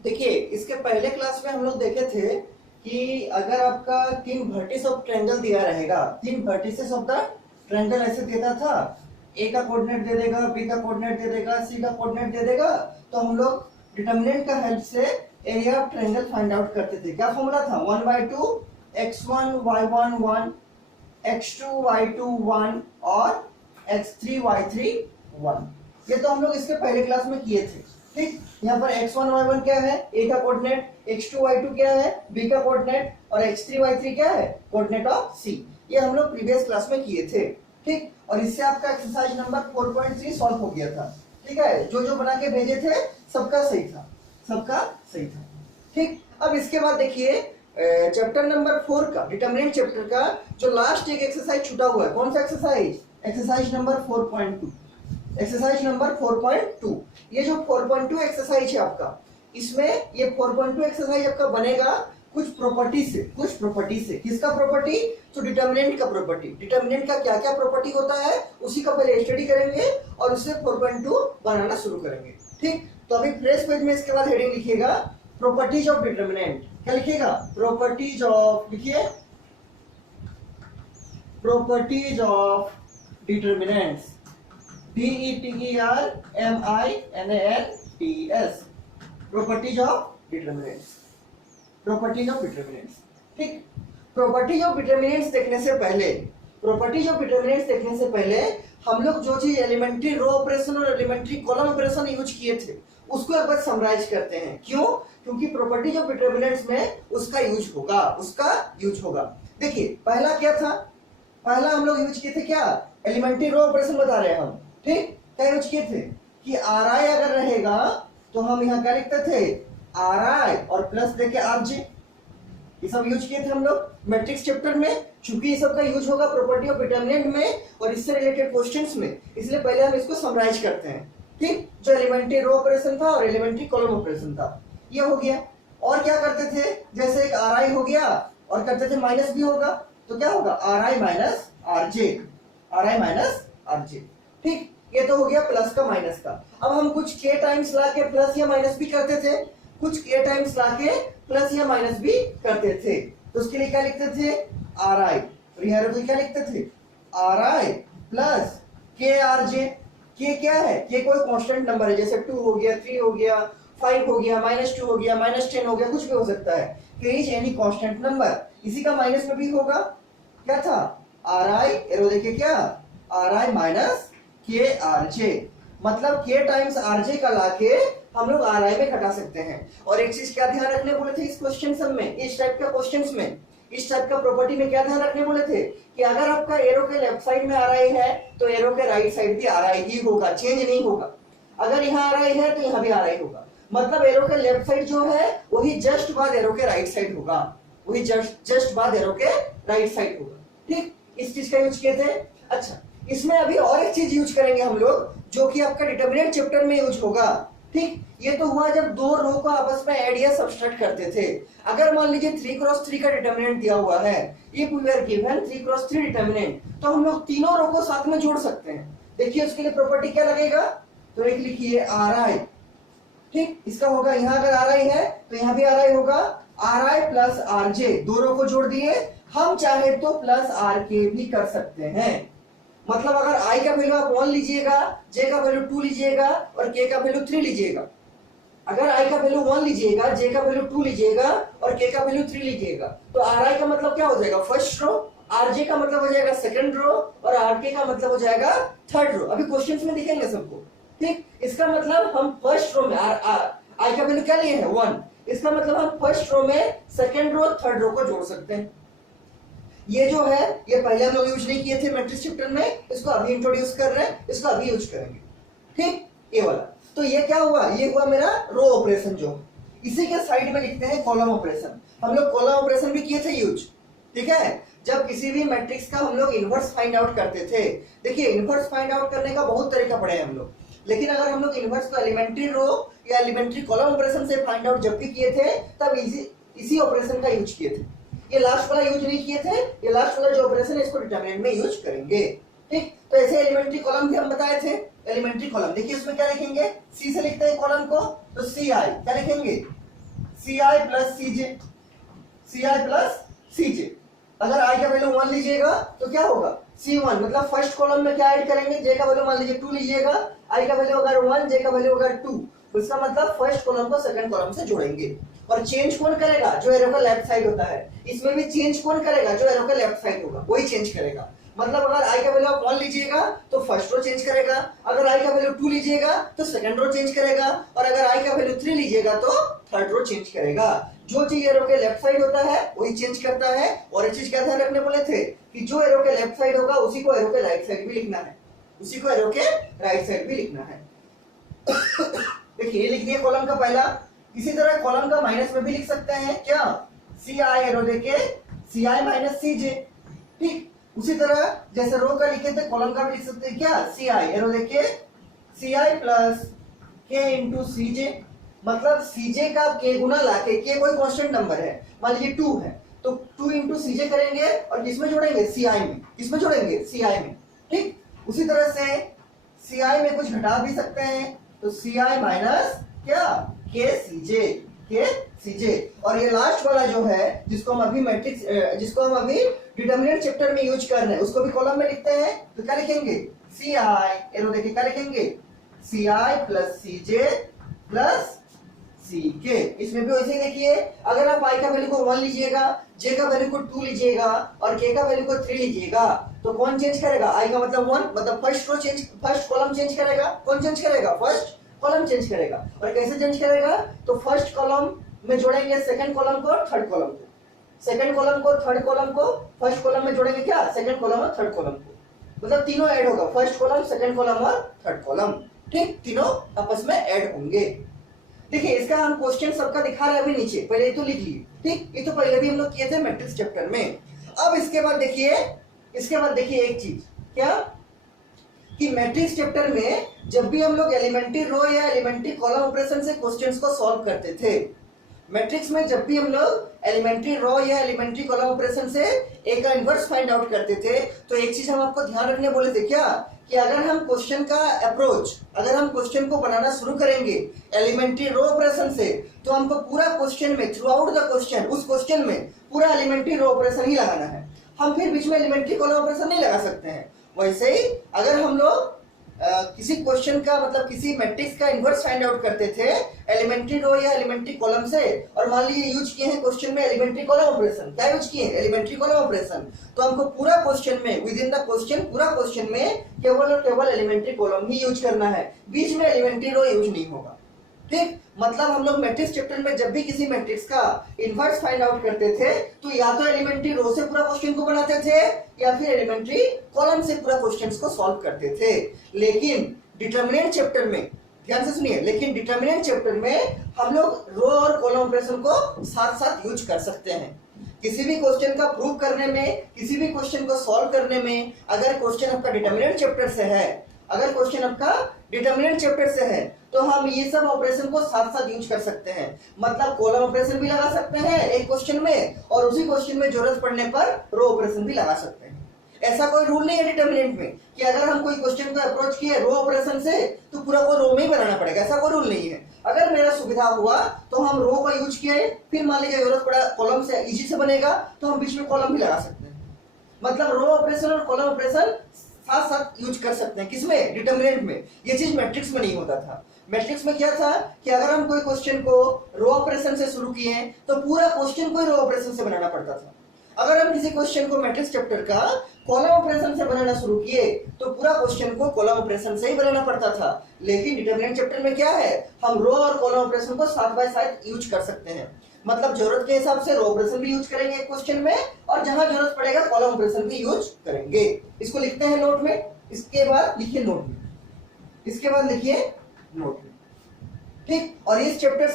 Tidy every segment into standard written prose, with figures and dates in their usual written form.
देखिए इसके पहले क्लास में हम लोग देखे थे कि अगर आपका तीन वर्टिस ऑफ ट्रायंगल दिया रहेगा, तीन वर्टिसेस ऑफ द ट्रायंगल ऐसे देता था, ए का कोऑर्डिनेट दे देगा, बी का कोऑर्डिनेट दे देगा, सी का कोऑर्डिनेट दे देगा, तो हम लोग डिटरमिनेंट का हेल्प से area of triangle find out करते थे। क्या फॉर्मूला था? 1/2 x1 y1 1 x2 y2 1 और x3 y3 1। ये तो हम लोग इसके पहले क्लास में किए थे। ठीक, यहाँ पर x1 y1 क्या है? a का कोऑर्डिनेट, x2 y2 क्या है? b का कोऑर्डिनेट, और x3 y3 क्या है? Coordinate of c। ये हम लोग प्रीवियस क्लास में किए थे। ठीक, और इससे आपका एक्सरसाइज नंबर 4.3 सॉल्व हो गया था। ठीक है, जो जो बना के भेजे थे सबका सही था, सबका सही था। ठीक, अब इसके बाद देखिए चैप्टर नंबर 4 का, डिटरमिनेंट चैप्टर का जो लास्ट एक एक्सरसाइज छूटा हुआ है, कौन सा exercise? Exercise number 4.2। Exercise number 4.2, ये जो 4.2 एक्सरसाइज है आपका, इसमें ये 4.2 एक्सरसाइज आपका बनेगा कुछ प्रॉपर्टी से, कुछ प्रॉपर्टी से। किसका प्रॉपर्टी? तो डिटरमिनेंट का प्रॉपर्टी। डिटरमिनेंट का क्या क्या प्रॉपर्टी होता है उसी का पहले स्टडी करेंगे और उससे 4.2 बनाना शुरू करेंगे। ठीक, तो अभी फ्रेश पेज में इसके बाद हेडिंग लिखिएगा प्रॉपर्टीज ऑफ डिटरमिनेंट। क्या लिखिएगा? प्रॉपर्टीज ऑफ, लिखिए properties of determinants, DETERMINANTS, properties of determinants, properties of determinants. ठीक, प्रॉपर्टीज ऑफ डिटरमिनेंट्स देखने से पहले, प्रॉपर्टीज ऑफ डिटरमिनेंट्स देखने से पहले हम लोग जो चीज एलिमेंट्री रो ऑपरेशन और एलिमेंट्री कॉलम ऑपरेशन यूज किए थे उसको एक बार समराइज करते हैं। क्यों? क्योंकि प्रॉपर्टीज ऑफ डिटरमिनेंट्स में उसका यूज होगा, उसका यूज होगा। देखिए पहला क्या था? पहला हम लोग यूज किए थे क्या? एलिमेंट्री रो ऑपरेशन बता रहे हैं हम। ठीक, क्या यूज किए थे कि RI अगर रहेगा तो हम यहाँ क्या लिखते थे? RI और प्लस देके RJ, ये सब यूज किए थे हम लोग मैट्रिक्स चैप्टर में। चूंकि ये सब का यूज होगा प्रॉपर्टी ऑफ डिटरमिनेंट में और इससे रिलेटेड क्वेश्चंस में, इसलिए पहले हम इसको समराइज करते हैं। ठीक, जो एलिमेंट्री रो ऑपरेशन था और एलिमेंट्री कॉलम ऑपरेशन था, ये हो गया। और क्या करते थे? जैसे एक RI हो गया और करते थे माइनस भी होगा, तो क्या होगा? RI minus RJ, RI minus RJ। ठीक, ये तो हो गया प्लस का माइनस का। अब हम कुछ k टाइम्स ला के प्लस या माइनस भी करते थे, कुछ k टाइम्स ला के प्लस या माइनस भी करते थे, तो उसके लिए क्या लिखते थे? RI, और यहाँ पे क्या लिखते थे? RI plus KRJ। k क्या है? k कोई कांस्टेंट नंबर है, जैसे 2 हो गया, 3 हो गया, 5 हो गया, -2 हो गया, -10 हो गया, कुछ भी हो सकता है। k is any constant number. इसी का माइनस में भी होगा, क्या था? RI, एरो देखिए क्या? RI माइनस KRJ, मतलब k टाइम्स RJ का लाके हम लोग RI में घटा सकते हैं। और एक चीज क्या ध्यान रखने बोले थे इस क्वेश्चन सब में, इस टाइप का क्वेश्चंस में, इस टाइप का प्रॉपर्टी में क्या ध्यान रखने बोले थे कि अगर आपका एरो के लेफ्ट साइड में RI है तो एरो के राइट साइड भी RI ही होगा, चेंज नहीं होगा। अगर यहाँ RI है तो यहाँ भी RI होगा, मतलब एरो के लेफ्ट साइड जो है वही जस्ट बाद एरो के राइट साइड होगा, वही जस्ट बाद एरो के राइट साइड होगा। ठीक, इस चीज का यूज किए थे। अच्छा, इसमें अभी और एक चीज यूज करेंगे हम लोग जो कि आपका डिटरमिनेंट चैप्टर में यूज होगा। ठीक, ये तो हुआ जब दो रो को आपस में ऐड या सब्सट्रैक्ट करते थे। अगर मान लीजिए 3x3 का डिटरमिनेंट दिया हुआ है, if we are given 3x3 determinant, तो हम लोग तीनों रो को साथ में जोड़ सकते हैं। देखिए उसके लिए प्रॉपर्टी क्या लगेगा, तो एक लिखिए RI। ठीक, इसका होगा यहाँ अगर RI है तो यहाँ भी RI होगा, RI प्लस RJ, दो रो को जोड़ दिए। हम चाहे तो प्लस RK भी कर सकते हैं, मतलब अगर I का वैल्यू आप 1 लीजिएगा, J का वैल्यू 2 लीजिएगा और K का वैल्यू 3 लीजिएगा। अगर I का वैल्यू 1 लीजिएगा, J का वैल्यू 2 लीजिएगा और K का वैल्यू 3 लीजिएगा, तो RI का मतलब क्या हो जाएगा? फर्स्ट रो, RJ का मतलब हो जाएगा सेकंड रो और RK का मतलब हो जाएगा थर्ड रो। अभी क्वेश्चंस में दिखेंगे सबको। ठीक, इसका मतलब हम फर्स्ट रो में I का वैल्यू क्या लिए हैं? 1। इसका मतलब हम फर्स्ट रो में सेकंड रो थर्ड रो को जोड़ सकते हैं। ये जो है ये पहले हम लोग यूज नहीं किए थे मैट्रिक्स चैप्टर में, इसको अभी इंट्रोड्यूस कर रहे हैं, इसको अभी यूज करेंगे। ठीक, ये वाला। तो ये क्या हुआ? ये हुआ मेरा रो ऑपरेशन जो। इसी के साइड में लिखते हैं कॉलम ऑपरेशन। हम लोग कॉलम ऑपरेशन भी किए थे यूज। ठीक है, जब किसी भी मैट्रिक्स का हम लोग इनवर्स फाइंड आउट करते थे। देखिए इनवर्स फाइंड आउट करने का बहुत तरीका पढ़े हैं हम लोग, लेकिन अगर हम लोग इनवर्स को एलिमेंट्री रो या एलिमेंट्री कॉलम ऑपरेशन से फाइंड आउट जब भी किए थे तब इसी ऑपरेशन का यूज किए थे। ये लास्ट वाला यूज नहीं किए थे, ये लास्ट वाला जो ऑपरेशन है इसको डिटरमिनेंट में यूज करेंगे। ठीक, तो ऐसे एलिमेंट्री कॉलम भी हम बताए थे। एलिमेंट्री कॉलम देखिए उसमें क्या लिखेंगे? सी से लिखते हैं कॉलम को, तो CI क्या लिखेंगे? सी आई प्लस सी जे, सी आई प्लस सी जे। अगर आई का वैल्यू 1 लीजिएगा तो क्या होगा, C1, मतलब फर्स्ट कॉलम में क्या ऐड करेंगे, जे का वैल्यू मान लीजिए 2 लीजिएगा, आई का वैल्यू अगर 1, जे का वैल्यू अगर 2, उसका मतलब फर्स्ट कॉलम को सेकंड कॉलम से जोड़ेंगे। और चेंज कौन करेगा, जो एरो का लेफ्ट साइड होता है। इसमें भी चेंज कौन करेगा, जो एरो का लेफ्ट साइड होगा वही चेंज करेगा। मतलब अगर आई का वैल्यू आप 1 लीजिएगा तो फर्स्ट रो चेंज करेगा, अगर आई का वैल्यू 2 लीजिएगा तो सेकंड रो चेंज करेगा, और अगर आई का वैल्यू 3 लीजिएगा तो थर्ड रो चेंज करेगा। जो चीज एरो के लेफ्ट साइड होता है वही चेंज करता है। और एक चीज क्या ध्यान रखने बोले थे कि जो एरो के लेफ्ट साइड होगा उसी को एरो के राइट साइड भी लिखना है, उसी को एरो के राइट साइड भी लिखना है। देखिए लिख दिया कॉलम का पहला। इसी तरह कॉलम का माइनस में भी लिख सकते हैं क्या, सी आई एरो देके सी आई माइनस सी जे। ठीक, उसी तरह जैसे रो का लिखे थे कॉलम का भी लिख सकते हैं क्या, सी आई एरो देके सी आई प्लस के इंटू सी जे। मतलब सी जे का के गुना लाके, के कोई कांस्टेंट नंबर है, मान लीजिए 2 है तो 2 इंटू सी जे करेंगे और किसमें जोड़ेंगे, सी आई में। किसमें जोड़ेंगे, सी आई में। ठीक, उसी तरह से सी आई में कुछ घटा भी सकते हैं तो सी आई माइनस क्या, के सी जे, के सी जे। और ये लास्ट वाला जो है जिसको हम अभी मैट्रिक्स, जिसको हम अभी डिटरमिनेंट चैप्टर में यूज कर रहे हैं, उसको भी कॉलम में लिखते हैं तो क्या लिखेंगे, सी आई एरो देखिए क्या लिखेंगे, सी आई प्लस सी जे प्लस सी के। इसमें भी वैसे ही देखिए, अगर आप आई का वैल्यू को 1 लीजिएगा, जे का वैल्यू को 2 लीजिएगा और के का वैल्यू को 3 लीजिएगा तो कौन चेंज करेगा, आई का मतलब 1, मतलब first row change, first column change करेगा। कौन चेंज करेगा, फर्स्ट कॉलम चेंज करेगा। और कैसे चेंज करेगा, तो फर्स्ट कॉलम में जोड़ेंगे सेकंड कॉलम को और थर्ड कॉलम को, सेकंड कॉलम को थर्ड कॉलम को फर्स्ट कॉलम में जोड़ेंगे क्या, सेकंड कॉलम और थर्ड कॉलम को। मतलब तीनों ऐड होगा, फर्स्ट कॉलम, सेकंड कॉलम और थर्ड कॉलम। ठीक, तीनों आपस में ऐड होंगे। देखिए इसका हम क्वेश्चन सबका दिखा रहे हैं अभी नीचे, पहले ये तो लिख लिए। ठीक, ये तो पहले भी हम लोग किए थे मैट्रिक्स चैप्टर में। अब इसके बाद देखिए, इसके बाद देखिए एक चीज क्या, कि मैट्रिक्स चैप्टर में जब भी हम लोग एलिमेंट्री रो या एलिमेंट्री कॉलम ऑपरेशन से क्वेश्चंस को सॉल्व करते थे, मैट्रिक्स में जब भी हम लोग एलिमेंट्री रो या एलिमेंट्री कॉलम ऑपरेशन से एक का इनवर्स फाइंड आउट करते थे, तो एक चीज हम आपको ध्यान रखने बोले थे क्या, कि अगर हम क्वेश्चन का अप्रोच, अगर हम क्वेश्चन को बनाना शुरू करेंगे एलिमेंट्री रो ऑपरेशन से, तो हमको पूरा क्वेश्चन में, थ्रू आउट द क्वेश्चन, उस क्वेश्चन में पूरा एलिमेंट्री रो ऑपरेशन ही लगाना है। हम फिर बीच में एलिमेंट्री कॉलम ऑपरेशन नहीं लगा सकते हैं। वैसे ही अगर हम लोग किसी क्वेश्चन का, मतलब किसी मैट्रिक्स का इनवर्स फाइंड आउट करते थे एलिमेंट्री रो या एलिमेंट्री कॉलम से, और मान लीजिए यूज किए हैं क्वेश्चन में एलिमेंट्री कॉलम ऑपरेशन, क्या यूज किए हैं, एलिमेंट्री कॉलम ऑपरेशन, तो हमको पूरा क्वेश्चन में, विद इन द क्वेश्चन, पूरा क्वेश्चन में केवल और केवल एलिमेंट्री कॉलम ही यूज करना है, बीच में एलिमेंट्री रो यूज नहीं होगा। ठीक, मतलब हम लोग मैट्रिक्स चैप्टर में जब भी किसी मैट्रिक्स का इनवर्स फाइंड आउट करते थे तो या तो एलिमेंट्री रो से पूरा क्वेश्चन को बनाते थे या फिर एलिमेंट्री कॉलम से पूरा क्वेश्चंस को सॉल्व करते थे। लेकिन डिटरमिनेंट चैप्टर में, ध्यान से सुनिए, लेकिन डिटरमिनेंट चैप्टर में हम लोग रो और कॉलम ऑपरेशन को साथ साथ यूज कर सकते हैं। किसी भी क्वेश्चन का प्रूव करने में, किसी भी क्वेश्चन को सॉल्व करने में, अगर क्वेश्चन आपका डिटरमिनेंट चैप्टर से है, अगर क्वेश्चन आपका डिटरमिनेंट चैप्टर से है तो हम ये सब ऑपरेशन को साथ साथ यूज कर सकते हैं। मतलब कॉलम ऑपरेशन भी लगा सकते हैं एक क्वेश्चन में, और उसी क्वेश्चन में जरूरत पड़ने पर रो ऑपरेशन भी लगा सकते हैं। ऐसा कोई रूल नहीं है डिटरमिनेंट में कि अगर हम कोई क्वेश्चन को अप्रोच किए रो ऑपरेशन से तो पूरा को रो में ही बनाना पड़ेगा, ऐसा कोई रूल नहीं है। अगर मेरा सुविधा हुआ तो हम रो का यूज किए, फिर मान लीजिए जरूरत पड़ा कॉलम से, इजी से बनेगा तो हम बीच में कॉलम भी लगा सकते हैं। मतलब रो ऑपरेशन और कॉलम ऑपरेशन साथ साथ यूज कर सकते हैं, किसमें, डिटरमिनेंट में। ये चीज मैट्रिक्स में नहीं होता था। मैट्रिक्स में क्या था कि अगर हम कोई क्वेश्चन को रो ऑपरेशन से शुरू किए तो पूरा क्वेश्चन को रो ऑपरेशन से बनाना पड़ता था। अगर हम किसी क्वेश्चन को मैट्रिक्स चैप्टर का कॉलम ऑपरेशन से बनाना शुरू किए तो पूरा क्वेश्चन को कॉलम ऑपरेशन से ही बनाना पड़ता था। लेकिन डिटरमिनेंट चैप्टर में क्या है, हम रो और कॉलम ऑपरेशन को साथ बाय साथ यूज कर सकते हैं। मतलब जरूरत के हिसाब से रो ऑपरेशन भी यूज करेंगे एक क्वेश्चन में, और जहां जरूरत पड़ेगा कॉलम ऑपरेशन भी यूज करेंगे। इसको लिखते हैं नोट में, इसके बाद लिखिए नोट में, इसके बाद लिखिए नोट में। ठीक, और इस चैप्टर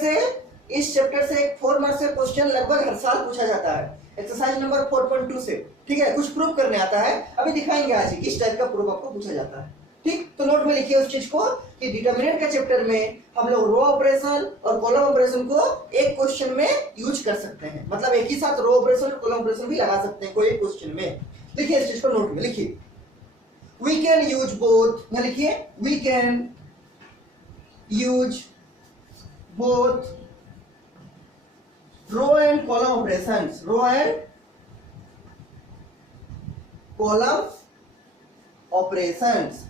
से एक 4 मार्क्स का क्वेश्चन लगभग हर साल पूछा जाता है, एक्सरसाइज नंबर 4.2 से। ठीक है, कुछ प्रूफ करने आता है, अभी दिखाएंगे आज ही किस टाइप का प्रूफ आपको पूछा जाता है। ठीक, तो नोट में लिखिए उस चीज को कि डिटरमिनेंट के चैप्टर में हम लोग रो ऑपरेशन और कॉलम ऑपरेशन को एक क्वेश्चन में यूज कर सकते हैं। मतलब एक ही साथ रो ऑपरेशन और कॉलम ऑपरेशन भी लगा सकते हैं कोई एक क्वेश्चन में। लिखिए इस चीज को नोट में लिखिए, वी कैन यूज बोथ, लिखिए we can use both row and column operations, row and column operations.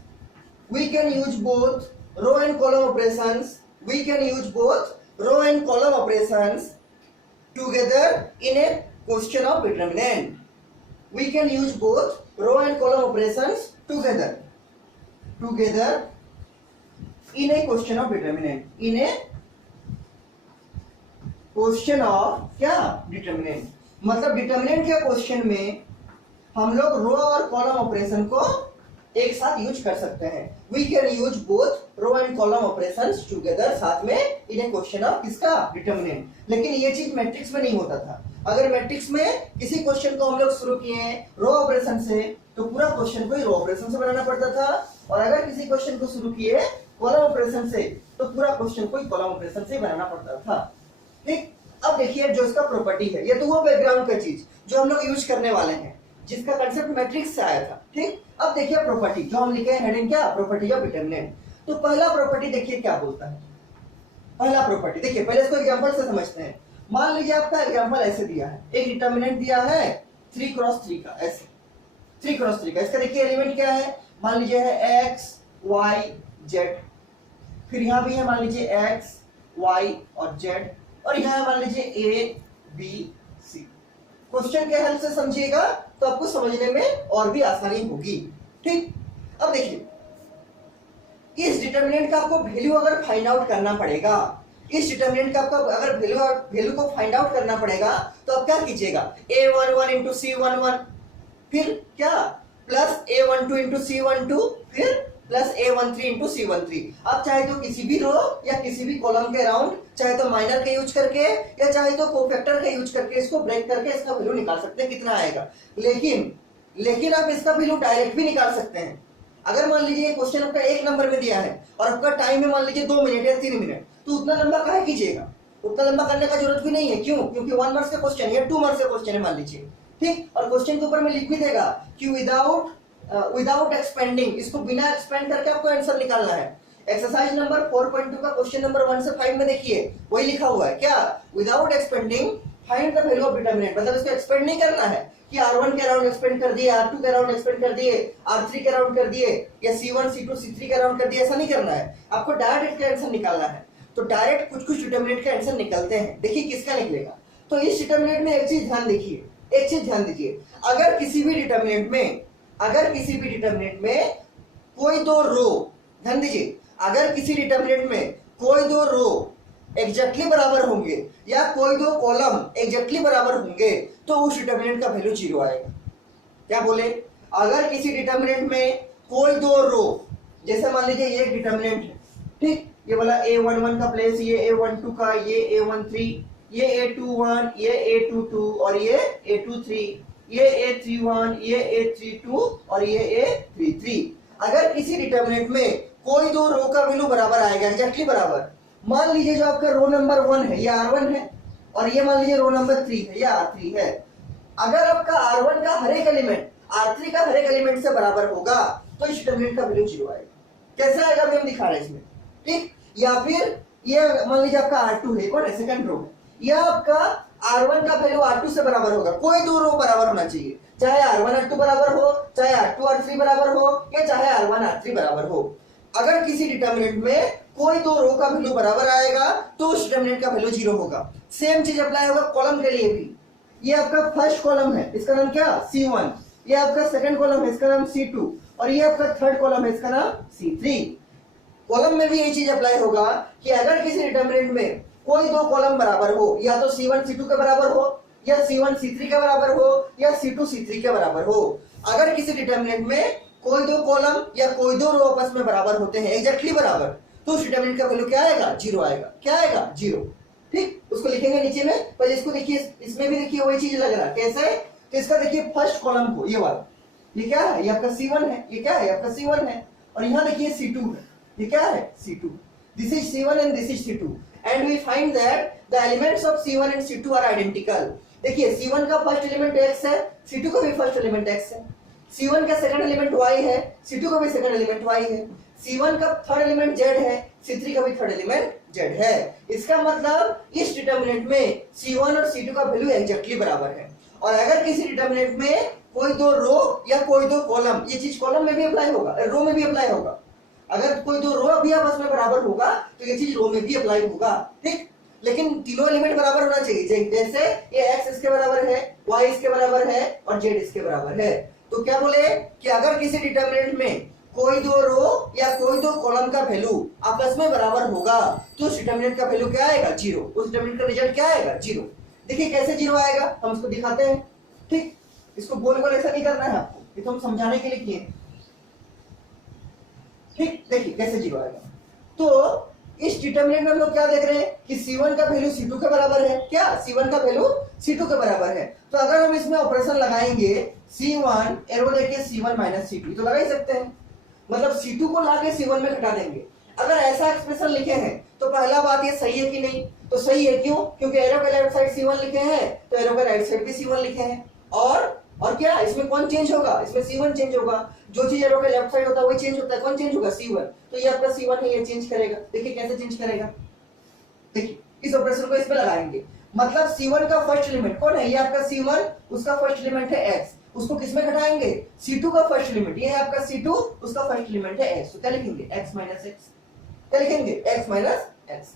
We can use both row and column operations. We can use both row and column operations together in a question of determinant. We can use both row and column operations together in a question of determinant. In a question of क्या determinant, मतलब determinant के question में हम लोग रो और column operation को एक साथ यूज कर सकते हैं. We can use both row and column operations together, साथ में इन ए क्वेश्चन ऑफ किसका डिटर्मिनेंट. लेकिन ये चीज मैट्रिक्स में नहीं होता था. अगर मैट्रिक्स में किसी क्वेश्चन को हम लोग शुरू किए रो ऑपरेशन से तो पूरा क्वेश्चन को ही रो ऑपरेशन से बनाना पड़ता था, और अगर किसी क्वेश्चन को शुरू किए कॉलम ऑपरेशन से तो पूरा क्वेश्चन को ही कॉलम ऑपरेशन से बनाना पड़ता था. ठीक, अब देखिए जो इसका प्रॉपर्टी है, ये तो वो बैकग्राउंड का चीज जो हम लोग यूज करने वाले हैं, जिसका कंसेप्ट मैट्रिक्स से आया था. ठीक, अब देखिए प्रॉपर्टी जो हम लिखे हैं हेडिंग क्या, प्रॉपर्टी ऑफ डिटर्मिनेंट. तो पहला प्रॉपर्टी देखिए क्या बोलता है. पहला प्रॉपर्टी देखिए, पहले इसको एग्जांपल से समझते हैं. मान लीजिए आपका एग्जांपल ऐसे दिया है, एक डिटर्मिनेंट दिया है 3x3 का, ऐसे 3x3 का. इसका देखिए एलिमेंट क्या है, मान लीजिए है x y z, फिर यहां भी है मान लीजिए x y और z, और यहां मान लीजिए a b c. क्वेश्चन के हेल्प से समझिएगा तो आपको समझने में और भी आसानी होगी. ठीक, अब देखिए इस डिटर्मिनेंट का आपको वैल्यू अगर फाइंड आउट करना पड़ेगा, इस डिटर्मिनेंट का आपको अगर वैल्यू को फाइंड आउट करना पड़ेगा तो आप क्या कीजिएगा, a11 इंटू c11, फिर क्या प्लस a12 इंटू c12, फिर प्लस a13 इंटू c13. आप चाहे तो किसी भी रो या किसी भी कॉलम के अराउंड, चाहे तो माइनर का यूज करके या चाहे तो कोफैक्टर का यूज करके इसको ब्रेक करके इसका वैल्यू निकाल सकते हैं कितना आएगा. लेकिन आप इसका वैल्यू डायरेक्ट भी निकाल सकते हैं. अगर मान लीजिए क्वेश्चन आपका 1 नंबर में दिया है और आपका टाइम है मान लीजिए 2 मिनट या 3 मिनट, तो उतना लंबा काहे कीजिएगा, उतना लंबा करने का जरूरत भी नहीं है. क्यों? क्योंकि 1 मार्क्स का क्वेश्चन या 2 मार्क्स का क्वेश्चन है मान लीजिए. ठीक, और क्वेश्चन के ऊपर में लिख भी देगा कि विदाउट एक्सपेंडिंग, इसको बिना एक्सपेंड करके आपको आंसर निकालना है. एक्सरसाइज नंबर 4.2 का क्वेश्चन नंबर 1 से 5 में देखिए वही लिखा हुआ है क्या, without expanding find the value of determinant. मतलब इसको एक्सपेंड नहीं करना है कि R1 के अराउंड एक्सपेंड कर दिए, R2 के अराउंड एक्सपेंड कर दिए, R3 के अराउंड कर दिए, या C1 C2 C3 के अराउंड कर दिए, ऐसा नहीं करना है. आपको डायरेक्ट इसका आंसर निकालना है. तो डायरेक्ट कुछ डिटर्मिनेंट के आंसर निकलते हैं. देखिए किसका निकलेगा. तो इस डिटर्मिनेंट में एक चीज ध्यान दीजिए, अगर किसी भी डिटर्मिनेंट में कोई दो रो, ध्यान दीजिए, अगर किसी डिटर्मिनेंट में कोई दो रो एग्जैक्टली बराबर होंगे या कोई दो कॉलम एग्जैक्टली बराबर होंगे तो उस डिटर्मिनेंट का वैल्यू 0 आएगा. क्या बोले, अगर किसी डिटर्मिनेंट में कोई दो रो, जैसे मान लीजिए ये एक डिटर्मिनेंट है. ठीक, ये वाला a11 का प्लेस, ये a12 का, ये a13, ये a21, ये a22 और ये a23, ये a31, ये a32 और ये a33. अगर किसी डिटर्मिनेंट में कोई दो रो का वैल्यू बराबर आएगा, एग्जैक्टली बराबर, मान लीजिए जो आपका रो नंबर 1 है ये R1 है और ये मान लीजिए रो नंबर 3 है ये R3 है. अगर आपका R1 का हर एक एलिमेंट R3 का हर एक एलिमेंट से बराबर होगा तो इस डिटर्मिनेंट का वैल्यू 0 आएगा. कैसे आएगा अभी हम दिखा रहे हैं इसमें. ठीक, या फिर ये मान लीजिए आपका R2 है, कौन है, सेकंड रो है, यह आपका R1 का वैल्यू R2 से बराबर होगा. कोई दो रो बराबर होना चाहिए, चाहे R1 R2 बराबर हो, चाहे R2 R3 बराबर हो, या चाहे R1 R3 बराबर हो. अगर किसी डिटर्मिनेंट में कोई दो रो का वैल्यू बराबर आएगा तो उस डिटर्मिनेंट का वैल्यू 0 होगा. सेम चीज अप्लाई होगा कॉलम के लिए भी. ये आपका फर्स्ट कॉलम है, इसका नाम क्या, C1, ये आपका सेकंड कॉलम है, इसका नाम C2, और ये आपका थर्ड कॉलम है, इसका नाम C3. कॉलम में भी यही चीज अप्लाई होगा कि अगर किसी डिटर्मिनेंट में कोई दो कॉलम बराबर हो, या तो C1 C2 के बराबर हो, या C1 C3 के बराबर हो, या C2 C3 के बराबर हो. अगर किसी डिटर्मिनेंट में कोई दो कॉलम या कोई दो रो आपस में बराबर होते हैं, एग्जैक्टली बराबर, तो उस डिटर्मिनेंट का वैल्यू क्या आएगा, 0 आएगा. क्या आएगा, 0. ठीक, उसको लिखेंगे नीचे में. पहले इसको देखिए, इसमें भी देखिए वही चीज लग रहा है. कैसे, तो इसका देखिए फर्स्ट कॉलम को, ये वाला, ये क्या है, ये आपका C1 है, ये क्या है, आपका C1 है, और यहाँ देखिए C2 है, ये क्या है, C2. This is C1 and this is C2, and we find that the elements of C1 and C2 are identical. देखिए C1 का फर्स्ट एलिमेंट x है, C2 का भी फर्स्ट एलिमेंट x है. C1 का सेकंड एलिमेंट y है, C2 का भी सेकंड एलिमेंट y है. C1 का थर्ड एलिमेंट z है, C3 का भी थर्ड एलिमेंट जेड है। इसका मतलब इस डिटर्मिनेंट में C1 और C2 का वैल्यू एग्जैक्टली बराबर है। और अगर किसी डिटर्मिनेंट में कोई दो रो या कोई दो कॉलम, ये चीज कॉलम में भी अप्लाई होगा, रो में भी अप्लाई होगा, अगर कोई दो रो भी आपस में बराबर होगा तो ये चीज रो में भी अप्लाई होगा, ठीक। लेकिन तीनों एलिमेंट बराबर होना चाहिए, जैसे ये x इसके बराबर है, y इसके बराबर है और z इसके बराबर है। तो क्या बोले कि अगर किसी डिटर्मिनेंट में कोई दो रो या कोई दो कॉलम का वैल्यू आपस में बराबर होगा तो उस डिटर्मिनेंट का वैल्यू क्या आएगा, जीरो। उस डिटर्मिनेंट का रिजल्ट क्या आएगा, जीरो। देखिए कैसे जीरो आएगा, हम उसको दिखाते हैं, ठीक। इसको गोल गोल ऐसा नहीं करना है आपको, ये तो हम समझाने के लिए किए, ठीक। देखिए कैसे जीरो आएगा। तो इस डिटर्मिनेंट में हम लोग क्या देख रहे हैं कि C1 का वैल्यू C2 के बराबर है, क्या C1 का वैल्यू C2 के बराबर है। तो अगर हम इसमें ऑपरेशन लगाएंगे C1 एरो लेके C1 माइनस C2 तो लगा ही सकते हैं, मतलब C2 को लाके C1 में घटा देंगे। अगर ऐसा एक्सप्रेशन लिखे हैं तो पहला बात ये सही है कि नहीं, तो सही है, क्यों, क्योंकि एरो के लेफ्ट साइड C1 लिखे हैं तो एरो के राइट साइड भी C1 लिखे हैं। और क्या इसमें कौन चेंज होगा, इसमें C1 चेंज होगा। जो चीज एरो के लेफ्ट साइड होता है वही चेंज होता है, कौन चेंज होगा, C1। तो ये आपका C1 है, ये चेंज करेगा। देखिए कैसे चेंज करेगा, देखिए इस ऑपरेशन को इसमें लगाएंगे, मतलब C1 का फर्स्ट एलिमेंट कौन है, ये आपका C1, उसका फर्स्ट एलिमेंट है x, उसको किसमें घटाएंगे, C2 का फर्स्ट एलिमेंट, ये है आपका C2, उसका फर्स्ट एलिमेंट है x, तो क्या लिखेंगे x माइनस x, क्या लिखेंगे x माइनस x।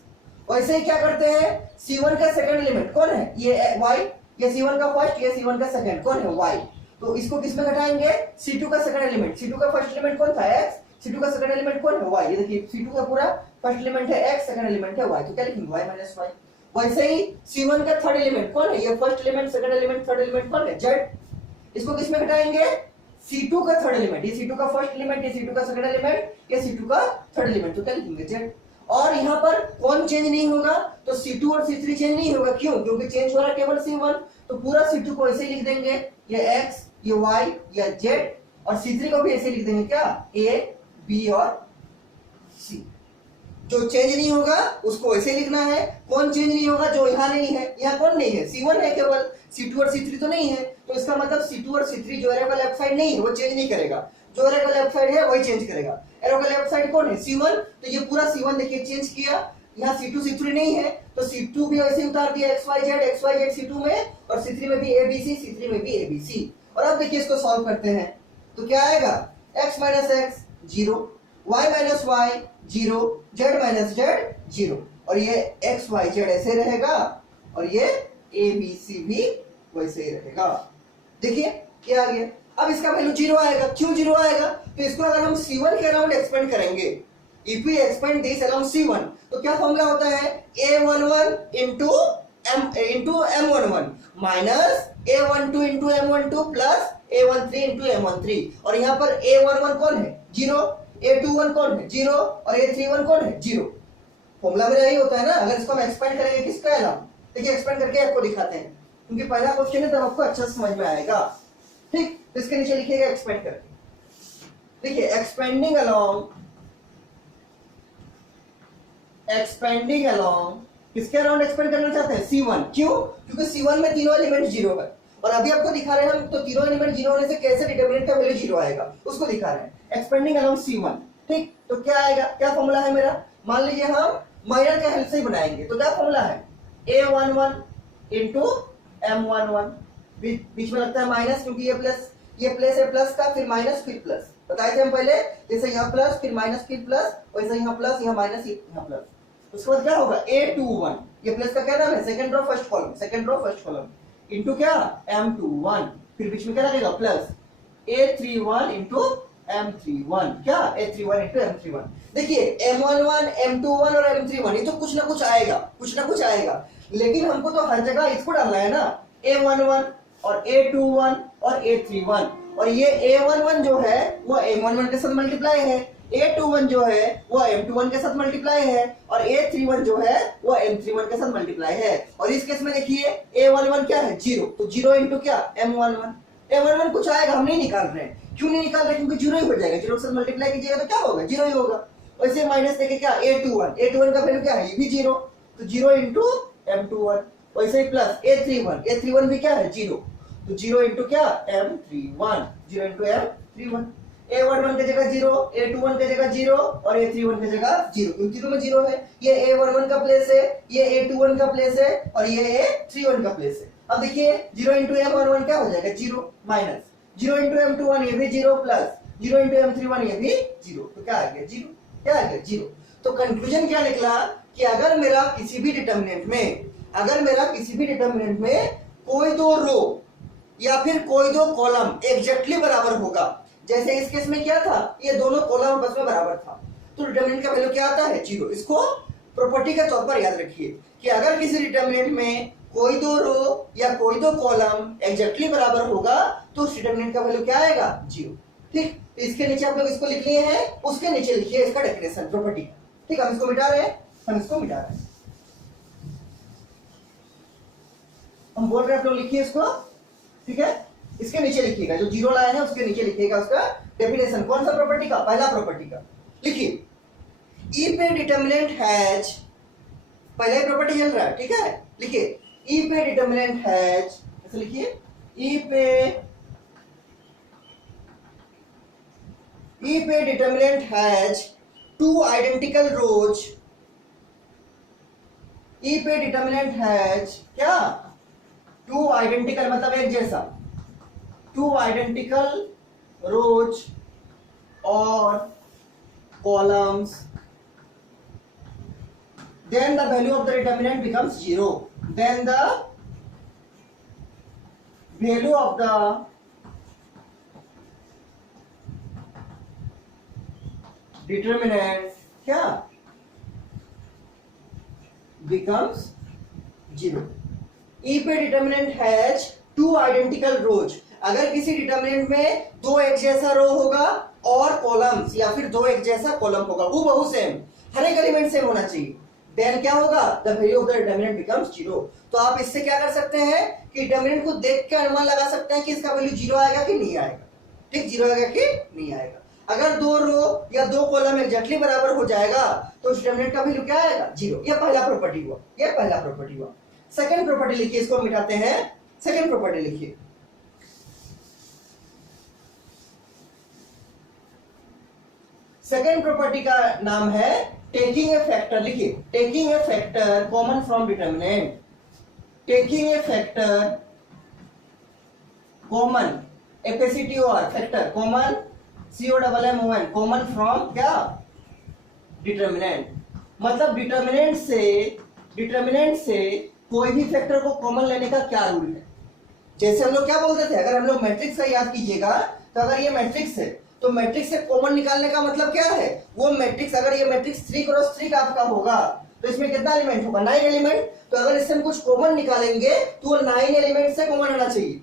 वैसे ही क्या करते हैं, C1 का सेकंड एलिमेंट कौन है, ये y, ये C1 का फर्स्ट, ये C1 का सेकंड कौन है y, तो इसको किसमें घटाएंगे, C2 का सेकंड एलिमेंट, C2 का फर्स्ट एलिमेंट कौन था x, C2 का सेकंड एलिमेंट कौन है y, ये देखिए C2 का पूरा फर्स्ट एलिमेंट है x, सेकंड एलिमेंट है y, तो क्या लिखेंगे y माइनस y। वैसे ही C1 का थर्ड एलिमेंट कौन है, ये first element, second element, third element कौन है, z, इसको किसमें घटाएंगे, C2 का थर्ड एलिमेंट, ये C2 का फर्स्ट एलिमेंट, ये C2 का सेकंड एलिमेंट, ये C2 का थर्ड एलिमेंट, तो क्या लिखेंगे z। और यहाँ पर कौन चेंज नहीं होगा, तो C2 और C3 चेंज नहीं होगा, क्यों, क्योंकि चेंज हो रहा है केवल C1, तो पूरा C2 को ऐसे ही लिख देंगे, ये x, ये y, ये z, और C3 को भी ऐसे लिख देंगे, क्या, a, b और c। जो चेंज नहीं होगा उसको ऐसे लिखना है, कौन चेंज नहीं होगा, जो यहाँ नहीं है, यहाँ कौन नहीं है, C1 है केवल, C2 और C3 तो नहीं है, तो इसका मतलब C2 और C3 जो एरो का लेफ्ट साइड नहीं है वो चेंज नहीं करेगा, जो एरो का लेफ्ट साइड है वही चेंज करेगा। एरो का लेफ्ट साइड कौन है, C1, तो ये पूरा C1 देखिए चेंज किया, यहाँ C2 C3 नहीं है तो C2 भी ऐसे उतार दिया XYZ C2 में, और C3 में भी ABC, C3 में भी ABC। और अब देखिए इसको सॉल्व करते हैं तो क्या आएगा, x minus x 0, y minus y 0, z minus z 0, और ये x y z ऐसे रहेगा और ये a b c भी वैसे ही रहेगा। देखिए क्या आ गया, अब इसका वैल्यू 0 आएगा, क्यों 0 आएगा, तो इसको अगर हम C1 के अराउंड एक्सपेंड करेंगे, if we expand this along C1, तो क्या फॉर्मूला होता है, A11 into M11 minus A12 into M12 plus A13 into M13, और यहाँ पर A11 कौन है 0, A21 कौन है 0 और A31 कौन है 0। फॉर्मूला में यही होता है ना। अगर इसको हम एक्सपेंड करेंगे किसका अलाउंड, देखिए एक्सपेंड करके आपको दिखाते हैं, क्योंकि पहला क्वेश्चन है तब आपको अच्छा समझ में आएगा, ठीक। तो इसके नीचे लिखिएगा एक्सपेंड करके, देखिए एक्सपेंडिंग अलोंग किसके अराउंड एक्सपेंड करना चाहते हैं, C1, क्यों, क्योंकि C1 में तीनों एलिमेंट 0 है, और अभी आपको दिखा रहे हैं हम, तो तीनों एलिमेंट 0 होने से कैसे डिटरमिनेंट का वैल्यू 0 आएगा उसको दिखा रहे हैं, एक्सपेंडिंग अलोंग C1, ठीक। तो क्या आएगा, क्या फॉर्मूला है मेरा, मान लीजिए हम माइनर के हेल्प से ही बनाएंगे, तो क्या फॉर्मूला है, A11 into M11, बीच में लगता है माइनस क्योंकि ये प्लस है, प्लस का फिर माइनस फिर प्लस, बताए थे हम पहले, जैसे यहाँ प्लस फिर माइनस फिर प्लस, वैसे यहाँ प्लस, यहाँ माइनस, यहाँ प्लस, उसके बाद क्या होगा A21, ये प्लस का क्या नाम है, second row first column into क्या M21, फिर बीच में क्या लगेगा प्लस A31 into M31, क्या A31 into M31। देखिए M11 M21 और M31 ये तो कुछ ना कुछ आएगा, लेकिन हमको तो हर जगह इसको डालना है ना, A11 और A21 और A31, और ये A11 जो है वो M11 के साथ मल्टीप्लाई है, A21 जो है वो M21 के साथ मल्टीप्लाई है, और A31 जो है वो M31 के साथ मल्टीप्लाई है। और इस केस में देखिए A11 क्या है 0, तो 0 इंटू क्या M11 कुछ आएगा, हम नहीं निकाल रहे हैं, क्यों नहीं निकाल रहे, क्योंकि 0 ही हो जाएगा, 0 के साथ मल्टीप्लाई कीजिएगा तो क्या होगा 0 ही होगा। वैसे माइनस देखे क्या A21 का वैल्यू क्या है, ये भी 0, तो 0 इंटू M21, वैसे ही प्लस A31 भी क्या है 0, तो 0 इंटू क्या M31, 0 इंटू M31। A11 की जगह 0, A21 की जगह 0 और A31 की जगह 0, क्योंकि तीनों में 0 है। ये A11 का प्लेस है, ये A21 का प्लेस है और ये A31 का प्लेस है। अब देखिए 0 इंटू M11 क्या हो जाएगा 0 माइनस 0 इंटू M21 ये भी 0 प्लस 0 इंटू M31 ये भी 0, तो क्या आ गया 0, क्या आ गया 0। तो कंक्लूजन क्या निकला कि अगर मेरा किसी भी डिटर्मिनेंट में कोई दो रो या फिर कोई दो कॉलम एग्जैक्टली बराबर होगा, जैसे इस केस में क्या था, ये दोनों कॉलम आपस में बराबर था, तो डिटर्मिनेंट का वैल्यू क्या आता है 0। इसको प्रॉपर्टी के तौर पर याद रखिए कि अगर किसी डिटर्मिनेंट में कोई दो रो या कोई दो कॉलम एग्जैक्टली बराबर होगा तो उस डिटर्मिनेंट का वैल्यू क्या आएगा 0। ठीक, तो इसके नीचे आप लोग इसको लिख लिए हैं, उसके नीचे लिखिए इसका डेफिनेशन प्रॉपर्टी। ठीक, हम इसको मिटा रहे हैं, हम बोल रहे हैं आप लोग लिखिए इसको। ठीक है, इसके नीचे लिखिएगा, जो 0 लाए हैं उसके नीचे लिखिएगा उसका डेफिनेशन। कौन सा प्रॉपर्टी का, पहला प्रॉपर्टी का। लिखिए इफ ए डिटर्मिनेंट हैज, पहला ही प्रॉपर्टी चल रहा है, ठीक है। लिखिए इफ ए डिटर्मिनेंट हैज, ऐसे लिखिए if a determinant has two identical rows, if a determinant has क्या, टू आइडेंटिकल मतलब एक जैसा, टू आइडेंटिकल रोज और columns, then the value of the determinant becomes 0, then the value of the determinant क्या becomes 0। if a determinant has two identical rows, अगर किसी determinant में दो एक जैसा रो होगा और कॉलम्स या फिर दो एक जैसा कॉलम होगा, वो बहुत सेम, हर एक एलिमेंट सेम होना चाहिए, देन क्या होगा the value of the determinant becomes 0। तो आप इससे क्या कर सकते हैं कि डिटर्मिनेंट को देख के अनुमान लगा सकते हैं कि इसका वैल्यू 0 आएगा कि नहीं आएगा। ठीक, 0 आएगा कि नहीं आएगा। अगर दो रो या दो कॉलम एग्जैक्टली बराबर हो जाएगा तो उस डिटर्मिनेंट का वैल्यू क्या आएगा 0। ये पहला प्रॉपर्टी हुआ, ये पहला प्रॉपर्टी हुआ। सेकंड प्रॉपर्टी लिखिए, इसको मिटाते हैं। सेकंड प्रॉपर्टी लिखिए, सेकंड प्रॉपर्टी का नाम है टेकिंग ए फैक्टर। लिखिए taking a factor common from determinant, taking a factor common, FACTOR factor common, COMMON common from क्या डिटर्मिनेंट। मतलब डिटर्मिनेंट से कोई भी फैक्टर को कॉमन लेने का क्या रूल है। जैसे हम लोग क्या बोलते थे, अगर हम लोग मैट्रिक्स का याद कीजिएगा, तो अगर ये मैट्रिक्स है तो मैट्रिक्स से कॉमन निकालने का मतलब क्या है, वो मैट्रिक्स, अगर ये मैट्रिक्स 3x3 का आपका होगा तो इसमें कितना एलिमेंट होगा 9 एलिमेंट। तो अगर इससे हम कुछ कॉमन निकालेंगे तो वो 9 एलिमेंट से कॉमन होना चाहिए।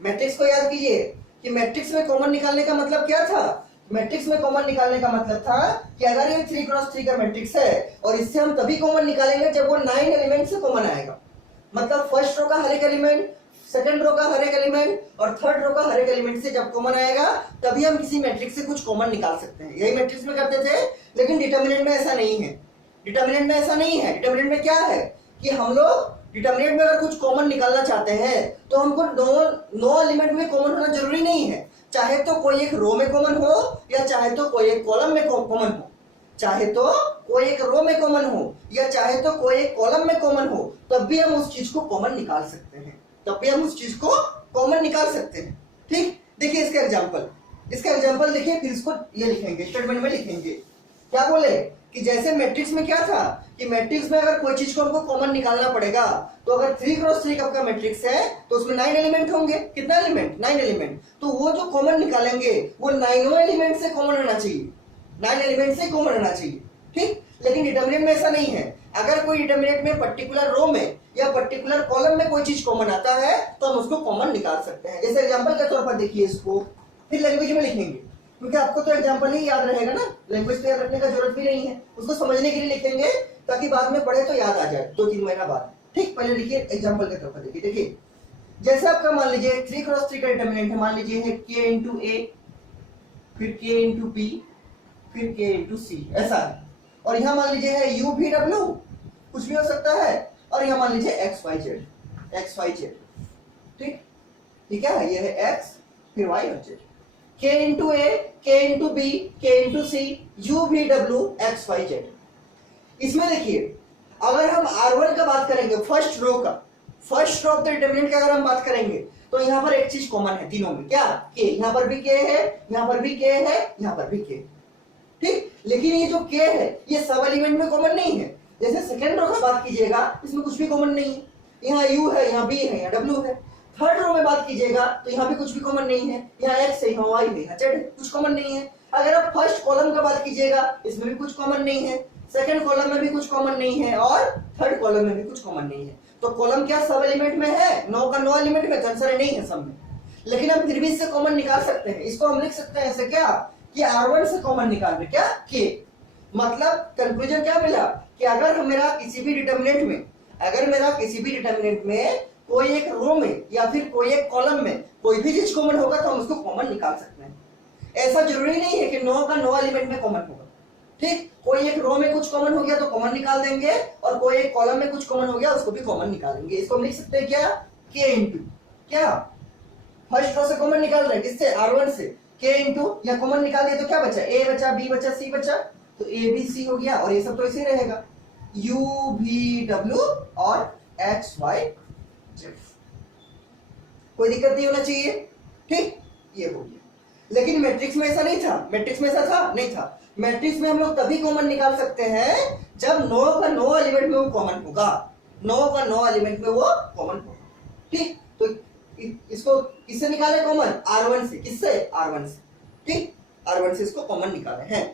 मैट्रिक्स को याद कीजिए कि मैट्रिक्स में कॉमन निकालने का मतलब क्या था, मैट्रिक्स में कॉमन निकालने का मतलब था कि अगर ये 3x3 का मैट्रिक्स है और इससे हम तभी कॉमन निकालेंगे जब वो 9 एलिमेंट से कॉमन आएगा। मतलब फर्स्ट रो का हर एक एलिमेंट, सेकंड रो का हर एक एलिमेंट और थर्ड रो का हर एक एलिमेंट से जब कॉमन आएगा तभी हम किसी मैट्रिक्स से कुछ कॉमन निकाल सकते हैं। यही मैट्रिक्स में करते थे, लेकिन डिटर्मिनेंट में ऐसा नहीं है। डिटर्मिनेंट में ऐसा नहीं है। डिटर्मिनेंट में क्या है कि हम लोग डिटर्मिनेंट में अगर कुछ कॉमन निकालना चाहते हैं तो हमको नो एलिमेंट में कॉमन होना जरूरी नहीं है। चाहे तो कोई एक रो में कॉमन हो या चाहे तो कोई एक कॉलम में कॉमन हो, चाहे तो कोई एक रो में कॉमन हो या चाहे तो कोई एक कॉलम में कॉमन हो, तब भी हम उस चीज को कॉमन निकाल सकते हैं, तब भी हम उस चीज को कॉमन निकाल सकते हैं। ठीक, देखिए इसका एग्जांपल देखिए, फिर इसको ये लिखेंगे, स्टेटमेंट में लिखेंगे। क्या बोले कि जैसे मैट्रिक्स में क्या था कि मैट्रिक्स में अगर कोई चीज को हमको कॉमन निकालना पड़ेगा, तो अगर 3x3 का मैट्रिक्स है तो उसमें 9 एलिमेंट होंगे। कितना एलिमेंट 9 एलिमेंट। तो वो जो कॉमन निकालेंगे वो 9 एलिमेंट से कॉमन होना चाहिए, 9 एलिमेंट से कॉमन होना चाहिए। ठीक, लेकिन डिटर्मिनेंट में ऐसा नहीं है। अगर कोई डिटर्मिनेंट में पर्टिकुलर रो में या पर्टिकुलर कॉलम में कोई चीज कॉमन आता है तो हम उसको कॉमन निकाल सकते हैं। जैसे एग्जांपल के तौर पर देखिए इसको, फिर लैंग्वेज में लिखेंगे, क्योंकि आपको तो एग्जांपल ही याद रहेगा ना, लैंग्वेज तो याद रखने का जरूरत भी नहीं है, उसको समझने के लिए लिखेंगे ताकि बाद में पढ़े तो याद आ जाए 2-3 महीना बाद। ठीक, पहले लिखिए एग्जांपल के तौर पर देखिए। देखिए जैसे आपका मान लीजिए 3x3 का डिटर्मिनेंट है, मान लीजिए है k इंटू ए, फिर k इंटू बी, फिर k इंटू सी, ऐसा है। और यहाँ मान लीजिए है u v w, कुछ भी हो सकता है, और यहाँ मान लीजिए x y z। ठीक, ठीक है, ये है x फिर y और z। K into A, K into B, K into C, U V W X Y Z। इसमें देखिए अगर हम R1 का बात करेंगे, फर्स्ट रो का, first row of the determinant का अगर हम बात करेंगे तो यहाँ पर एक चीज कॉमन है तीनों में, क्या? K। यहाँ पर भी K है, यहाँ पर भी K है, यहाँ पर भी K, ठीक। लेकिन ये जो K है ये सब एलिमेंट में कॉमन नहीं है। जैसे सेकंड रो का बात कीजिएगा इसमें कुछ भी कॉमन नहीं है, यहाँ U है, यहाँ B है, यहाँ W है। थर्ड रो में बात कीजिएगा तो यहाँ भी कुछ भी कॉमन नहीं है, यहाँ X है, यहाँ Y है, यहाँ Z है, कुछ कॉमन नहीं है। अगर आप फर्स्ट कॉलम का बात कीजिएगा इसमें भी कुछ कॉमन नहीं है, सेकंड कॉलम में भी कुछ कॉमन नहीं है और थर्ड कॉलम में भी कुछ कॉमन नहीं है। तो कॉलम क्या सब एलिमेंट में है? नो का नो एलिमेंट में, तो आंसर नहीं है सब में। लेकिन हम फिर भी इससे कॉमन निकाल सकते हैं। इसको हम लिख सकते हैं ऐसे, क्या कि R1 से कॉमन निकाल रहे, क्या? K। मतलब कंक्लूजन क्या मिला कि अगर मेरा किसी भी डिटरमिनेंट में, अगर मेरा किसी भी डिटरमिनेंट में कोई एक रो में या फिर कोई एक कॉलम में कोई भी चीज कॉमन होगा तो हम उसको कॉमन निकाल सकते हैं। ऐसा जरूरी नहीं है कि नो का नो एलिमेंट में कॉमन होगा, ठीक। कोई एक रो में कुछ कॉमन हो गया तो कॉमन निकाल देंगे और कोई एक कॉलम में कुछ कॉमन हो गया उसको भी कॉमन निकालेंगे। इसको हम लिख सकते हैं क्या? K इंटू, क्या फर्स्ट रो से कॉमन निकाल रहे हैं, किससे? R1 से। K इंटू या कॉमन निकाल दिया तो क्या बचा? A बचा, B बचा, C बचा, तो A B C हो गया और ये सब तो ऐसे ही रहेगा, U V W और X Y Z। कोई दिक्कत नहीं होना चाहिए, ठीक। ये हो गया। लेकिन मैट्रिक्स में ऐसा नहीं था, मैट्रिक्स में ऐसा था नहीं था। मैट्रिक्स में हम लोग तभी कॉमन निकाल सकते हैं जब नो का नो एलिमेंट में वो कॉमन होगा, नो का नो एलिमेंट में वो कॉमन होगा, ठीक। तो इसको किससे निकाले कॉमन? R1 से। किससे? R1 से, ठीक। R1 से इसको कॉमन निकाले हैं।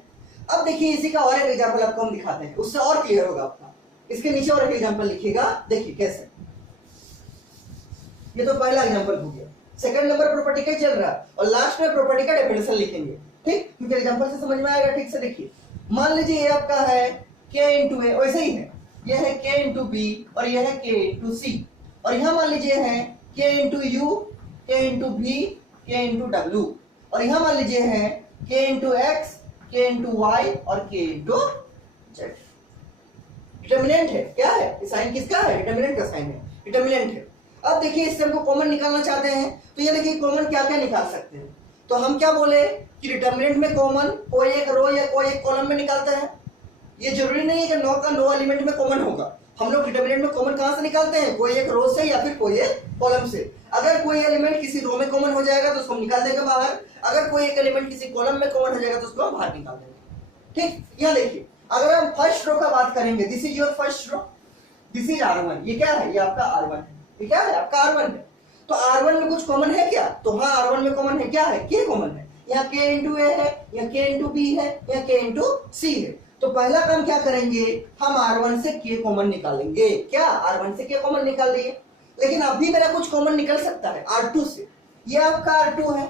अब देखिए इसी का और एक एग्जांपल आपको हम दिखाते हैं, उससे और क्लियर होगा आपका। इसके नीचे और एक एग्जांपल लिखिएगा, देखिए कैसे। ये तो पहला एग्जांपल हो गया। सेकंड नंबर प्रॉपर्टी का चल रहा है और लास्ट में प्रॉपर्टी का डेफिनेशन लिखेंगे, ठीक, क्योंकि एग्जांपल से समझ में आएगा। ठीक से देखिए, मान लीजिए ये आपका है K इंटू ए, वैसे ही है, ये है K इंटू बी और ये है K इंटू सी, और यहाँ मान लीजिए है K into b, K into B, K into डब्ल्यू, और यहाँ मान लीजिए है K into x, K into y और K इंटू जेड। डिटरमिनेंट है, क्या है? साइन किसका है? डिटरमिनेंट का साइन है, डिटरमिनेंट है। अब देखिए इससे हमको कॉमन निकालना चाहते हैं तो ये देखिए कॉमन क्या क्या निकाल सकते हैं। तो हम क्या बोले कि डिटरमिनेंट में कॉमन कोई एक रो या कोई एक कॉलम में निकालते हैं। ये जरूरी नहीं है कि नो का नो एलिमेंट में कॉमन होगा। हम लोग डिटरमिनेंट में कॉमन कहां से निकालते हैं? कोई एक रो से या फिर कोई एक कॉलम से। अगर कोई एलिमेंट किसी रो में कॉमन हो जाएगा तो उसको निकाल देंगे बाहर, अगर कोई एक एलिमेंट किसी कॉलम में कॉमन हो जाएगा तो उसको हम बाहर निकाल देंगे, ठीक। यहाँ देखिए अगर हम फर्स्ट रो का बात करेंगे, this is your first row, this is R1, ये क्या है? ये आपका R1 है, ये क्या है? आपका R1 है। तो R1 में कुछ कॉमन है क्या? तो हाँ, R1 में कॉमन है, क्या है? K कॉमन है। यहाँ K इंटू ए है, यहाँ K इंटू बी है, यहाँ K इंटू सी है। तो पहला काम क्या करेंगे, हम R1 से K कॉमन निकालेंगे, क्या? R1 से K कॉमन निकाल दिए। लेकिन अभी मेरा कुछ कॉमन निकल सकता है R2 से। ये आपका R2 है,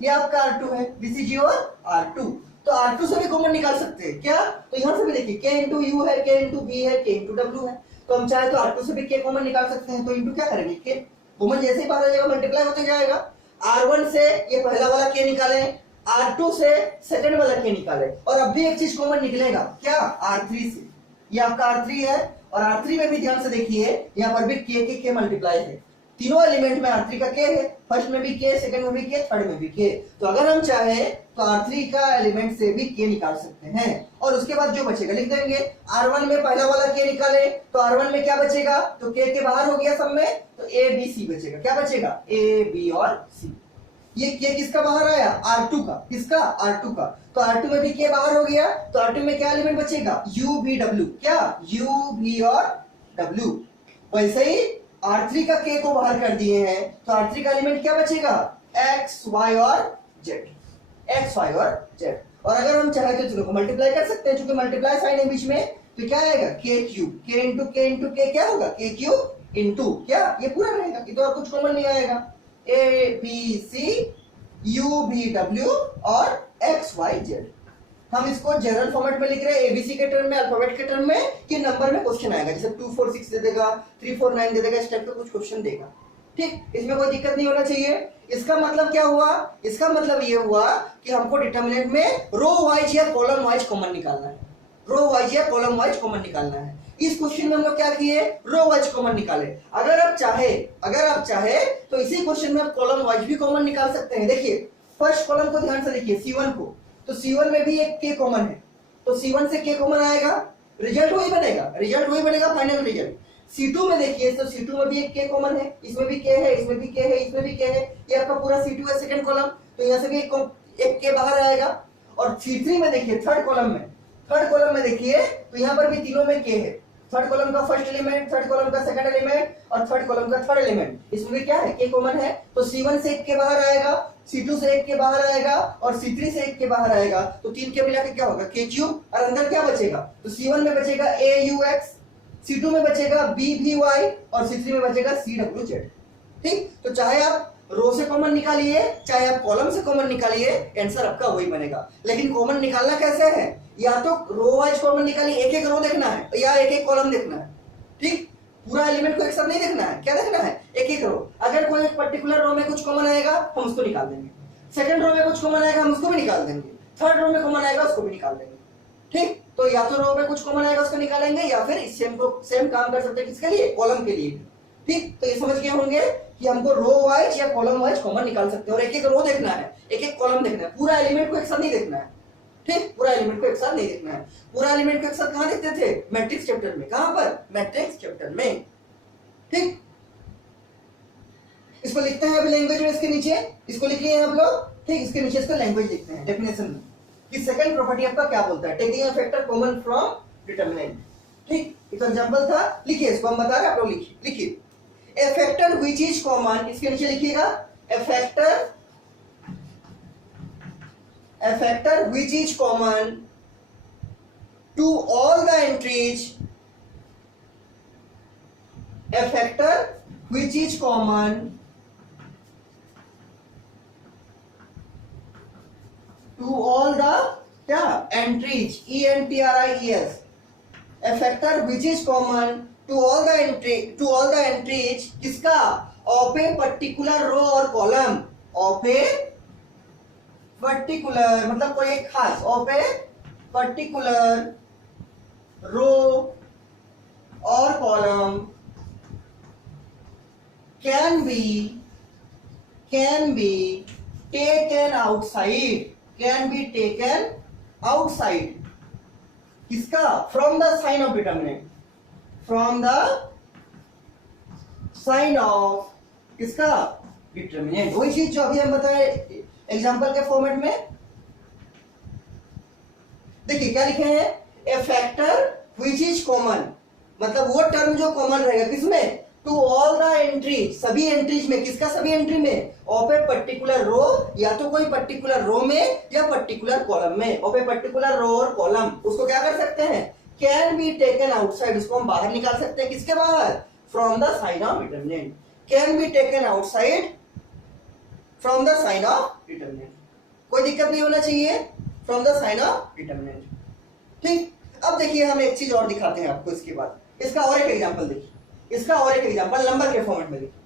ये आपका R2 है, दिस इज योर R2। तो R2 से भी कॉमन निकाल सकते हैं, क्या? तो यहाँ से भी देखिए K इंटू यू है, K इंटू बी है, K इंटू डब्ल्यू है। तो हम चाहे तो R2 से भी K कॉमन निकाल सकते हैं। तो इंटू क्या करेंगे? K कॉमन जैसे ही बाहर आ जाएगा मल्टीप्लाई होते जाएगा। R1 से ये पहला वाला K निकाले, R2 से सेकंड वाला K निकाले, और अब भी एक चीज कॉमन निकलेगा, क्या? R3 से। ये आपका R3 है और R3 में भी ध्यान से देखिए यहाँ पर भी K मल्टीप्लाई है। तीनों एलिमेंट में R3 का K है, फर्स्ट में भी K, सेकंड में भी K, थर्ड में भी K। तो अगर हम चाहे तो R3 का एलिमेंट से भी K निकाल सकते हैं और उसके बाद जो बचेगा लिख देंगे। R1 में पहला वाला K निकाले तो R1 में क्या बचेगा? तो K के बाहर हो गया सब में, तो A B C बचेगा। क्या बचेगा? A B और C। ये K किसका बाहर आया? R2 का। किसका? R2 का। तो R2 में भी K बाहर हो गया, तो R2 में क्या एलिमेंट बचेगा? U B W। क्या? U B और W। वैसे ही R3 का K को बाहर कर दिए हैं तो R3 का एलिमेंट क्या बचेगा? X Y और Z, X Y और Z। और अगर हम चाहे तो दोनों को मल्टीप्लाई कर सकते हैं, क्योंकि मल्टीप्लाई साइन है बीच में, तो क्या आएगा? K cube, K into K into K क्या होगा? K क्यूब इंटू क्या? ये पूरा रहेगा, ये तो और कुछ कॉमन नहीं आएगा। A B C U V W और X Y Z। हम इसको जनरल फॉर्मेट में लिख रहे हैं, एबीसी के टर्म में, अल्फाबेट के टर्म में, कि नंबर में क्वेश्चन आएगा, जैसे 2 4 6 दे देगा, 3 4 9 दे देगा, इस टाइप का कुछ क्वेश्चन देगा, ठीक। इसमें कोई दिक्कत नहीं होना चाहिए। इसका मतलब क्या हुआ? इसका मतलब ये हुआ कि हमको डिटरमिनेंट में रो वाइज या कॉलम वाइज कॉमन निकालना है, रो वाइज या कॉलम वाइज कॉमन निकालना है। इस क्वेश्चन में हम लोग क्या किए? रो वाइज कॉमन निकाले। अगर आप चाहे तो इसी क्वेश्चन में आप कॉलम वाइज भी कॉमन निकाल सकते हैं। देखिए फर्स्ट कॉलम को ध्यान से देखिए C1 को, तो C1 में भी एक K कॉमन है, तो C1 से K कॉमन आएगा, रिजल्ट वही बनेगा, रिजल्ट वही बनेगा फाइनल रिजल्ट। C2 में देखिए तो C2 में भी एक K कॉमन है, इसमें भी K है, इसमें भी K है, इसमें भी K है, ये आपका पूरा C2 है सेकंड कॉलम, तो यहाँ से भी एक K बाहर आएगा। और C3 में देखिए थर्ड कॉलम में देखिए तो यहाँ पर भी तीनों में K है, थर्ड कॉलम का फर्स्ट एलिमेंट, थर्ड कॉलम का सेकंड एलिमेंट और थर्ड कॉलम का थर्ड एलिमेंट, इसमें भी क्या है K कॉमन है, तो C1 से एक K बाहर आएगा, C2 से एक K बाहर आएगा और C3 से एक K बाहर आएगा, तो तीन के मिला के क्या होगा K क्यूब, और अंदर क्या बचेगा, तो C1 में बचेगा AUX, C2 में बचेगा BVY और C3 में बचेगा CWZ। ठीक, तो चाहे आप रो से कॉमन निकालिए चाहे आप कॉलम से कॉमन निकालिए, आंसर आपका वही बनेगा। लेकिन कॉमन निकालना कैसे है, या तो रो वाइज कॉमन निकालिए, एक एक रो देखना है या एक एक कॉलम देखना है। ठीक, पूरा एलिमेंट को एक साथ नहीं देखना है, क्या देखना है, एक एक रो। अगर कोई एक पर्टिकुलर रो में कुछ कॉमन आएगा हम उसको निकाल देंगे, सेकंड रो में कुछ कॉमन आएगा हम उसको भी निकाल देंगे, थर्ड रो में कॉमन आएगा उसको भी निकाल देंगे। ठीक, तो या तो रो में कुछ कॉमन आएगा उसको निकालेंगे, या फिर सेम काम कर सकते हैं किसके लिए, कॉलम के लिए। ठीक, तो ये समझ गए होंगे कि हमको रो वाइज या कॉलम वाइज कॉमन निकाल सकते हैं, और एक एक रो देखना है, एक एक कॉलम देखना है, पूरा एलिमेंट को एक साथ नहीं देखना है। ठीक, पूरा एलिमेंट को एक साथ नहीं देखना है। पूरा एलिमेंट को एक साथ कहां देखते थे, मैट्रिक्स चैप्टर में, कहां पर, मैट्रिक्स चैप्टर में। ठीक, इसको लिखते हैं अभी लैंग्वेज में, इसके नीचे इसको लिखिए आप लोग। ठीक, इसके नीचे इसको लैंग्वेज लिखते हैं डेफिनेशन में कि सेकंड प्रॉपर्टी आपका क्या बोलता है, taking a factor common from determinant. ठीक, एक एग्जांपल था, लिखिए इसको, हम बता रहे हैं आप लोग लिखिए a factor which is common, इसके नीचे लिखिएगा a factor which is common to all the entries, a factor which is common to all the क्या entries, ENTRIES, a factor which is common to all the entries किसका, of a particular row और column, of a particular मतलब कोई एक खास, of a particular row और column can be taken outside किसका, from the sign of determinant, from the sign of किसका, determinant. वही चीज जो अभी हम बताए एग्जांपल के फॉर्मेट में। देखिए क्या लिखे हैं, ए फैक्टर व्हिच इज कॉमन, मतलब वो टर्म जो कॉमन रहेगा किसमें, टू ऑल द एंट्री, सभी एंट्रीज में, किसका, सभी एंट्री में, ऑफ ए पर्टिकुलर रो, या तो कोई पर्टिकुलर रो में या पर्टिकुलर कॉलम में, ऑफ ए पर्टिकुलर रो और कॉलम, उसको क्या कर सकते हैं, कैन बी टेकन आउटसाइड, उसको हम बाहर निकाल सकते हैं, किसके बाहर, from the sign of determinant, can be taken outside from the sign of determinant, कोई दिक्कत नहीं होना चाहिए, from the sign of determinant. ठीक, अब देखिए हम एक चीज और दिखाते हैं आपको इसके बाद, इसका और एक एग्जांपल देखिए, इसका और एक एग्जांपल नंबर के फॉर्मेट में देखिए।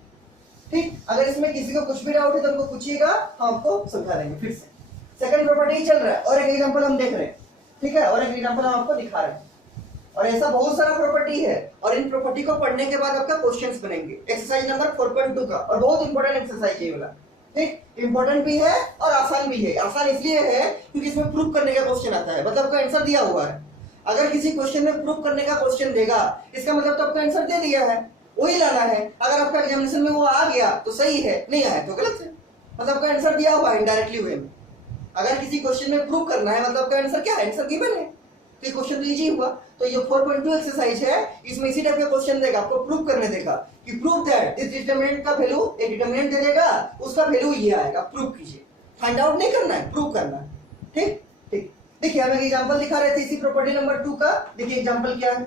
ठीक, अगर इसमें किसी को कुछ भी डाउट है तो उनको पूछिएगा, हम आपको समझा देंगे फिर से। सेकंड प्रॉपर्टी चल रहा है और एक एग्जांपल हम देख रहे हैं, ठीक है, और एक एग्जांपल हम आपको दिखा रहे हैं, और ऐसा बहुत सारा प्रॉपर्टी है, और इन प्रॉपर्टी को पढ़ने के बाद आपका क्वेश्चंस बनेंगे एक्सरसाइज नंबर 4.2 का, और बहुत इंपॉर्टेंट एक्सरसाइज है ये वाला। ठीक, इंपॉर्टेंट भी है और आसान भी है। आसान इसलिए है क्योंकि इसमें प्रूव करने का क्वेश्चन आता है, मतलब आपका आंसर दिया हुआ है। अगर किसी क्वेश्चन में प्रूव करने का क्वेश्चन देगा, इसका मतलब तो आपका आंसर दे दिया है, वही लाना है। अगर आपका एग्जामिनेशन में वो आ गया तो सही है, नहीं आया तो गलत है, मतलब आपका आंसर दिया हुआ है इनडायरेक्टली वे में। अगर किसी क्वेश्चन में प्रूव करना है मतलब आपका आंसर क्या है, आंसर गिवन है, तो ये क्वेश्चन तो इजी हुआ। तो ये 4.2 एक्सरसाइज है, इसमें इसी टाइप का क्वेश्चन देगा, आपको प्रूव करने देगा कि प्रूव दैट इस डिटरमिनेंट का वैल्यू, एक डिटरमिनेंट दे देगा, उसका वैल्यू ये आएगा, प्रूव कीजिए। फाइंड आउट नहीं करना है, प्रूव करना है। ठीक ठीक, देखिए हम एक एग्जांपल दिखा रहे थे इसी प्रॉपर्टी नंबर 2 का। देखिए एग्जांपल क्या है,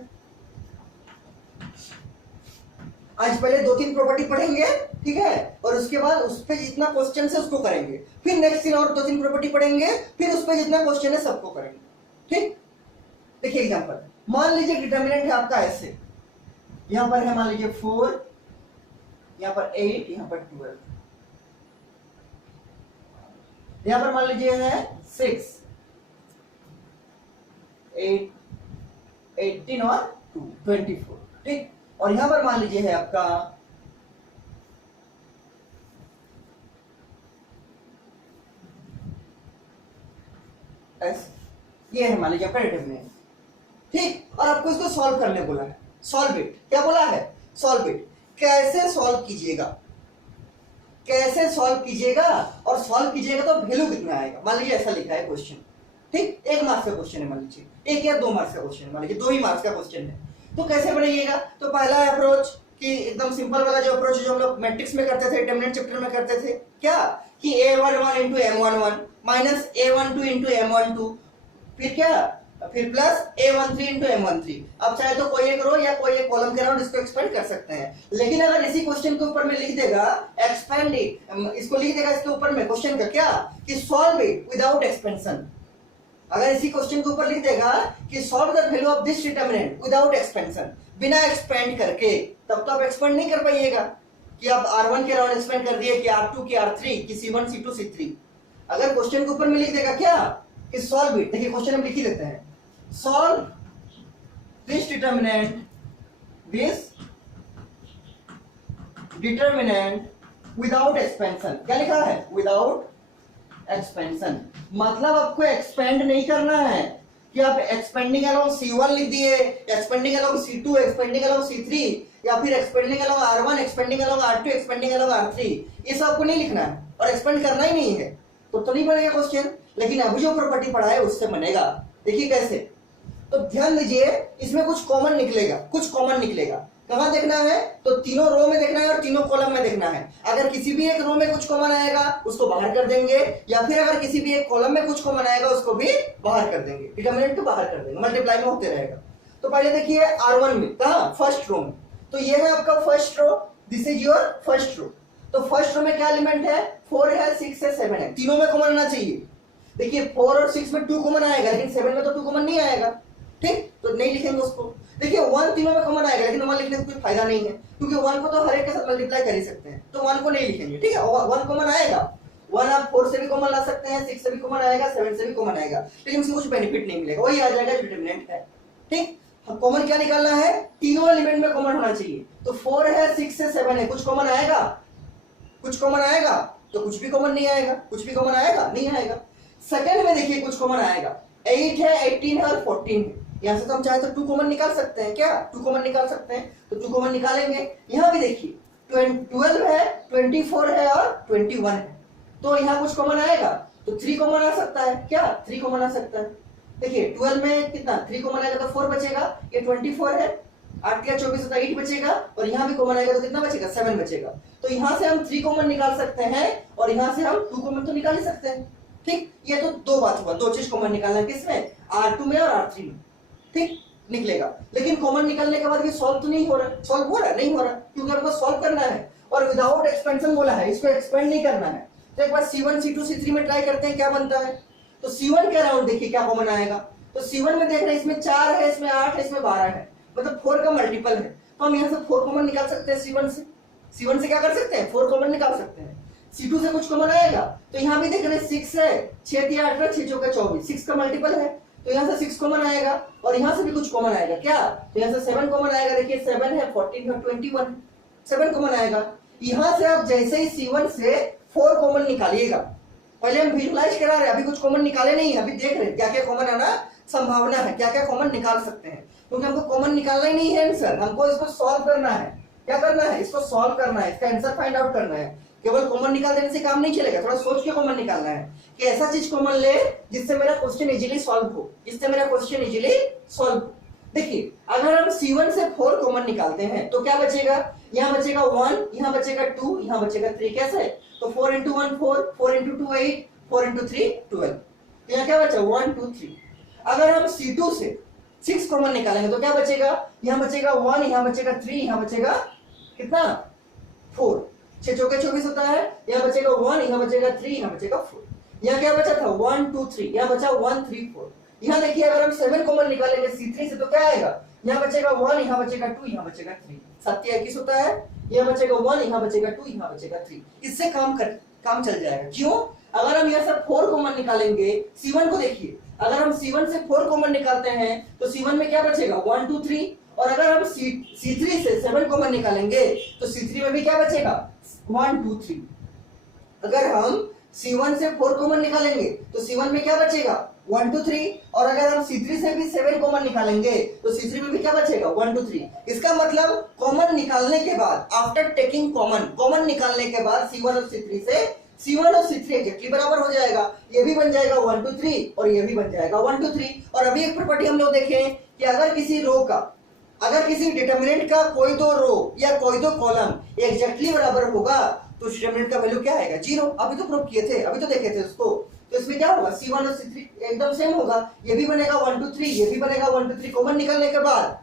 आज पहले 2-3 प्रॉपर्टी पढ़ेंगे, ठीक है, और उसके बाद उस पे जितना क्वेश्चन है उसको करेंगे, फिर नेक्स्ट दिन और 2-3 प्रॉपर्टी पढ़ेंगे, फिर उस पे जितना क्वेश्चन है सबको करेंगे। ठीक, देखिए एग्जांपल, मान लीजिए डिटरमिनेंट है आपका ऐसे, यहां पर है मान लीजिए 4, यहां पर 8, यहां पर 12, यहां पर मान लीजिए है 6, 8, 18 और 2, 24। ठीक, और यहां पर मान लीजिए है आपका 2, ऐसे ये है मान लीजिए आपका डिटरमिनेंट, ठीक। और आपको इसको सॉल्व करने बोला है, सॉल्व इट, क्या बोला है, सॉल्व इट। कैसे सॉल्व कीजिएगा, कैसे सॉल्व कीजिएगा, और सॉल्व कीजिएगा तो वैल्यू कितना आएगा। मान लीजिए ऐसा लिखा है क्वेश्चन, ठीक, 1 मार्क्स का क्वेश्चन है, मान लीजिए 1 या 2 मार्क्स का क्वेश्चन है, मान लीजिए 2 ही मार्क्स का क्वेश्चन है, तो कैसे बनाइएगा। तो पहला अप्रोच कि एकदम सिंपल वाला जो अप्रोच जो हम लोग मैट्रिक्स में करते थे, डिटरमिनेंट चैप्टर में करते थे, क्या कि a11 into m11 minus a12 into m12, फिर क्या, फिर प्लस a13 इंटू m13। अब चाहे तो कोई एक रो या कोई एक कॉलम के अराउंड इसको एक्सपेंड कर सकते हैं, लेकिन अगर इसी क्वेश्चन के ऊपर में लिख देगा एक्सपेंड इट, इसको लिख देगा इसके ऊपर में क्वेश्चन का क्या कि सॉल्व इट विदाउट एक्सपेंशन। अगर इसी क्वेश्चन के ऊपर लिख देगा कि solve the value of this determinant without expansion, बिना एक्सपेंड करके, तब तो आप एक्सपेंड नहीं कर पाइएगा कि आप r1 के अराउंड एक्सपेंड कर दिए कि r2 की r3 की c1 c2 c3। अगर क्वेश्चन के ऊपर में लिख देगा क्या कि सॉल्व इट, देखिए क्वेश्चन हम लिख ही देते हैं, solve this determinant without expansion. क्या लिखा है, विदाउट एक्सपेंशन, मतलब आपको एक्सपेंड नहीं करना है कि आप एक्सपेंडिंग अलोंग C1 लिख दिए, expanding along C2, expanding along C3, या फिर expanding along R1, expanding along R2, expanding along R3, ये सब आपको नहीं लिखना है और एक्सपेंड करना ही नहीं है, तो नहीं बनेगा क्वेश्चन। लेकिन अभी जो प्रॉपर्टी पढ़ा है उससे बनेगा। देखिए कैसे, तो ध्यान दीजिए, इसमें कुछ कॉमन निकलेगा, कुछ कॉमन निकलेगा। कहां देखना है, तो तीनों रो में देखना है और तीनों कॉलम में देखना है। अगर किसी भी एक रो में कुछ कॉमन आएगा उसको बाहर कर देंगे, या फिर अगर किसी भी एक कॉलम में कुछ कॉमन आएगा उसको भी बाहर कर देंगे, डिटरमिनेंट को बाहर कर देंगे, मल्टीप्लाई में होते रहेगा। तो पहले देखिए R1 में, कहां, फर्स्ट रो में, तो ये है आपका first row, this is your first row. तो फर्स्ट रो में क्या एलिमेंट है, 4 है, 6 है, 7 है, तीनों में कॉमन आना चाहिए। देखिए 4 और 6 में 2 कॉमन आएगा, लेकिन 7 में तो 2 कॉमन नहीं आएगा, ठीक, तो नहीं लिखेंगे उसको। देखिए 1 तीनों में कॉमन आएगा, लेकिन 1 लिखने से कोई फायदा नहीं है, क्योंकि 1 को तो हर एक के साथ मल्टीप्लाई कर ही सकते हैं, तो 1 को नहीं लिखेंगे, ठीक है। 1 कॉमन आएगा, 1 आप 4 से भी कॉमन ला सकते हैं, 6 से भी कॉमन आएगा, 7 से भी कॉमन आएगा, लेकिन उसमें कुछ बेनिफिट नहीं मिलेगा, वही आ जाएगा डिटरमिनेंट है, ठीक। कॉमन क्या निकालना है, तीनों एलिमेंट में कॉमन होना चाहिए। तो 4 है, 6 है, 7 है, कुछ कॉमन आएगा, कुछ कॉमन आएगा, तो कुछ भी कॉमन नहीं आएगा, कुछ भी कॉमन आएगा नहीं आएगा। सेकंड में देखिए कुछ कॉमन आएगा, 8 है, 18 है और 14 है, यहां से तो हम चाहे तो 2 कॉमन निकाल सकते हैं, क्या 2 कॉमन निकाल सकते हैं, तो 2 कॉमन निकालेंगे। यहां भी देखिए 12 है, 24 है और 21 है, तो यहां कुछ कॉमन आएगा, तो 3 कॉमन आ सकता है, क्या 3 कॉमन आ सकता है। देखिए 12 में कितना 3 कॉमन आएगा तो 4 बचेगा, ये 24 है, 8 क्या 24 होता है, 8 बचेगा, और यहाँ भी कॉमन आएगा तो कितना बचेगा, 7 बचेगा। तो यहाँ से हम 3 कॉमन निकाल सकते हैं और यहाँ से हम 2 कॉमन तो निकाल ही सकते हैं, ठीक। ये तो दो बात हुआ, दो चीज कॉमन निकालना है, किसमें, R2 में और R3 में, ठीक, निकलेगा। लेकिन कॉमन निकालने के बाद भी सॉल्व तो नहीं हो रहा, सॉल्व हो रहा नहीं हो रहा, क्योंकि हमको सॉल्व करना है और विदाउट एक्सपेंशन बोला है, इसको एक्सपेंड नहीं करना है। तो एक बार C1 C2 C3 में ट्राई करते हैं क्या बनता है। तो C1 के अराउंड देखिए क्या कॉमन आएगा, तो C1 में देख रहे हैं इसमें 4 है, इसमें 8 है, इसमें 12 है, मतलब 4 का मल्टीपल है, तो हम यहाँ से 4 कॉमन निकाल सकते हैं। C1 से क्या कर सकते हैं, 4 कॉमन निकाल सकते हैं। C2 से कुछ कॉमन आएगा, तो यहाँ भी देख रहे हैं 6 है, 6 3 8 6 चौका 24, 6 का मल्टीपल है, तो यहाँ से 6 कॉमन आएगा और यहाँ से भी कुछ कॉमन आएगा, क्या, तो यहाँ से 7 कॉमन आएगा। देखिए 7 है, 14 है, 21, 7 कॉमन आएगा। यहाँ से आप जैसे ही C1 से 4 कॉमन निकालिएगा, पहले हम विजुलाइज करा रहे, अभी कुछ कॉमन निकाले नहीं है, अभी देख रहे क्या क्या कॉमन आना संभावना है, क्या क्या कॉमन निकाल सकते हैं, क्योंकि हमको कॉमन निकालना ही नहीं है आंसर, हमको इसको सॉल्व करना है। क्या करना है, इसको सॉल्व करना है, इसका आंसर फाइंड आउट करना है। केवल कॉमन निकाल देने से काम नहीं चलेगा, थोड़ा सोच के कॉमन निकालना है कि ऐसा चीज कॉमन ले जिससे मेरा क्वेश्चन इजीली सॉल्व हो, जिससे मेरा क्वेश्चन इजीली सॉल्व हो। देखिए अगर हम C1 से 4 कॉमन निकालते हैं तो क्या बचेगा, यहाँ बचेगा 1, यहाँ बचेगा 2, यहाँ बचेगा 3, कैसे, तो 4 into 1 4, 4 into 2 8, 4 into 3 12, तो यहाँ क्या बचा 1 2 3। अगर हम C2 से 6 कॉमन निकालेंगे तो क्या बचेगा, यहाँ बचेगा 1, यहाँ बचेगा 3, यहाँ बचेगा कितना 4, 6 चौके 24 होता है, यहाँ बचेगा 1, यहाँ बचेगा 3, यहाँ बचेगा 4, यहाँ क्या बचा था 1 2 3, यहाँ बचा 1 3 4। यहाँ देखिए अगर हम 7 कॉमन निकालेंगे C3 से तो क्या आएगा, यहाँ बचेगा 1, यहाँ बचेगा 2, यहाँ बचेगा 3, 7 21 होता है, यहाँ बचेगा 1, यहाँ बचेगा 2, यहाँ बचेगा 3। इससे काम चल जाएगा। क्यों, अगर हम यहाँ से 4 कॉमन निकालेंगे, C1 को देखिए, अगर हम C1 से 4 कॉमन निकालते हैं तो C1 में क्या बचेगा 1 2 3, और अगर हम C3 से 7 कॉमन निकालेंगे तो C3 में भी क्या बचेगा 1 2 3। अगर हम C1 से 4 कॉमन निकालेंगे तो C1 में क्या बचेगा 1 2 3, और अगर हम C3 से भी 7 कॉमन निकालेंगे तो C3 में भी क्या बचेगा 1 2 3। इसका मतलब कॉमन निकालने के बाद, आफ्टर टेकिंग कॉमन निकालने के बाद C1 और C3 से C1 और C3 एग्जैक्टली बराबर हो जाएगा। ये भी बन जाएगा 1 2 3 और ये भी बन जाएगा 1 2 3। और अभी एक प्रॉपर्टी हम लोग देखें कि अगर किसी डिटरमिनेंट का कोई दो रो या कोई दो कॉलम एग्जैक्टली बराबर होगा तो डिटरमिनेंट का वैल्यू क्या आएगा 0। अभी तो प्रूव किए थे, अभी तो देखे थे उसको। तो इसमें क्या होगा C1 और C3 एकदम सेम होगा। ये भी बनेगा 1 2 3, ये भी बनेगा 1 2 3 कॉमन निकालने के बाद।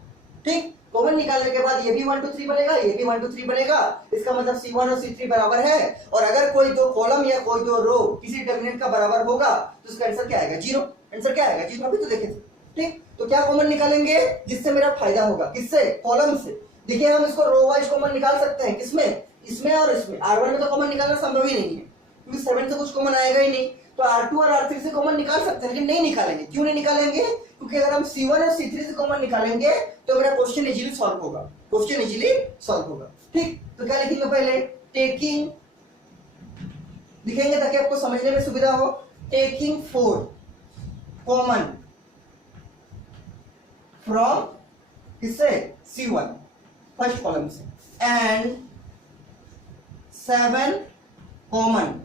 ठीक, कॉमन निकालने के बाद ये भी 1 2 3 बनेगा, ये भी 1 2 3 बनेगा। इसका मतलब C1 और C3 बराबर है। और अगर कोई दो कॉलम या कोई दो रो किसी डिटरमिनेंट का बराबर होगा तो उसका आंसर क्या आएगा 0। आंसर क्या आएगा 0, अभी तो देखे थे। ठीक, तो क्या कॉमन निकालेंगे जिससे मेरा फायदा होगा, किससे, कॉलम से। देखिए हम इसको रो वाइज कॉमन निकाल सकते हैं, किसमें, इसमें और इसमें। R1 में तो कॉमन निकालना संभव ही नहीं है क्योंकि 7 से कुछ कॉमन आएगा ही नहीं। तो R2 और R3 से कॉमन निकाल सकते हैं लेकिन नहीं निकालेंगे। क्यों नहीं निकालेंगे? क्योंकि अगर हम C1 और C3 से कॉमन निकालेंगे तो मेरा क्वेश्चन इजीली सॉल्व होगा। ठीक, तो क्या लिखेंगे पहले, टेकिंग लिखेंगे ताकि आपको समझने में सुविधा हो। टेकिंग 4 कॉमन फ्रॉम किससे, C1 फर्स्ट कॉलम से, एंड 7 कॉमन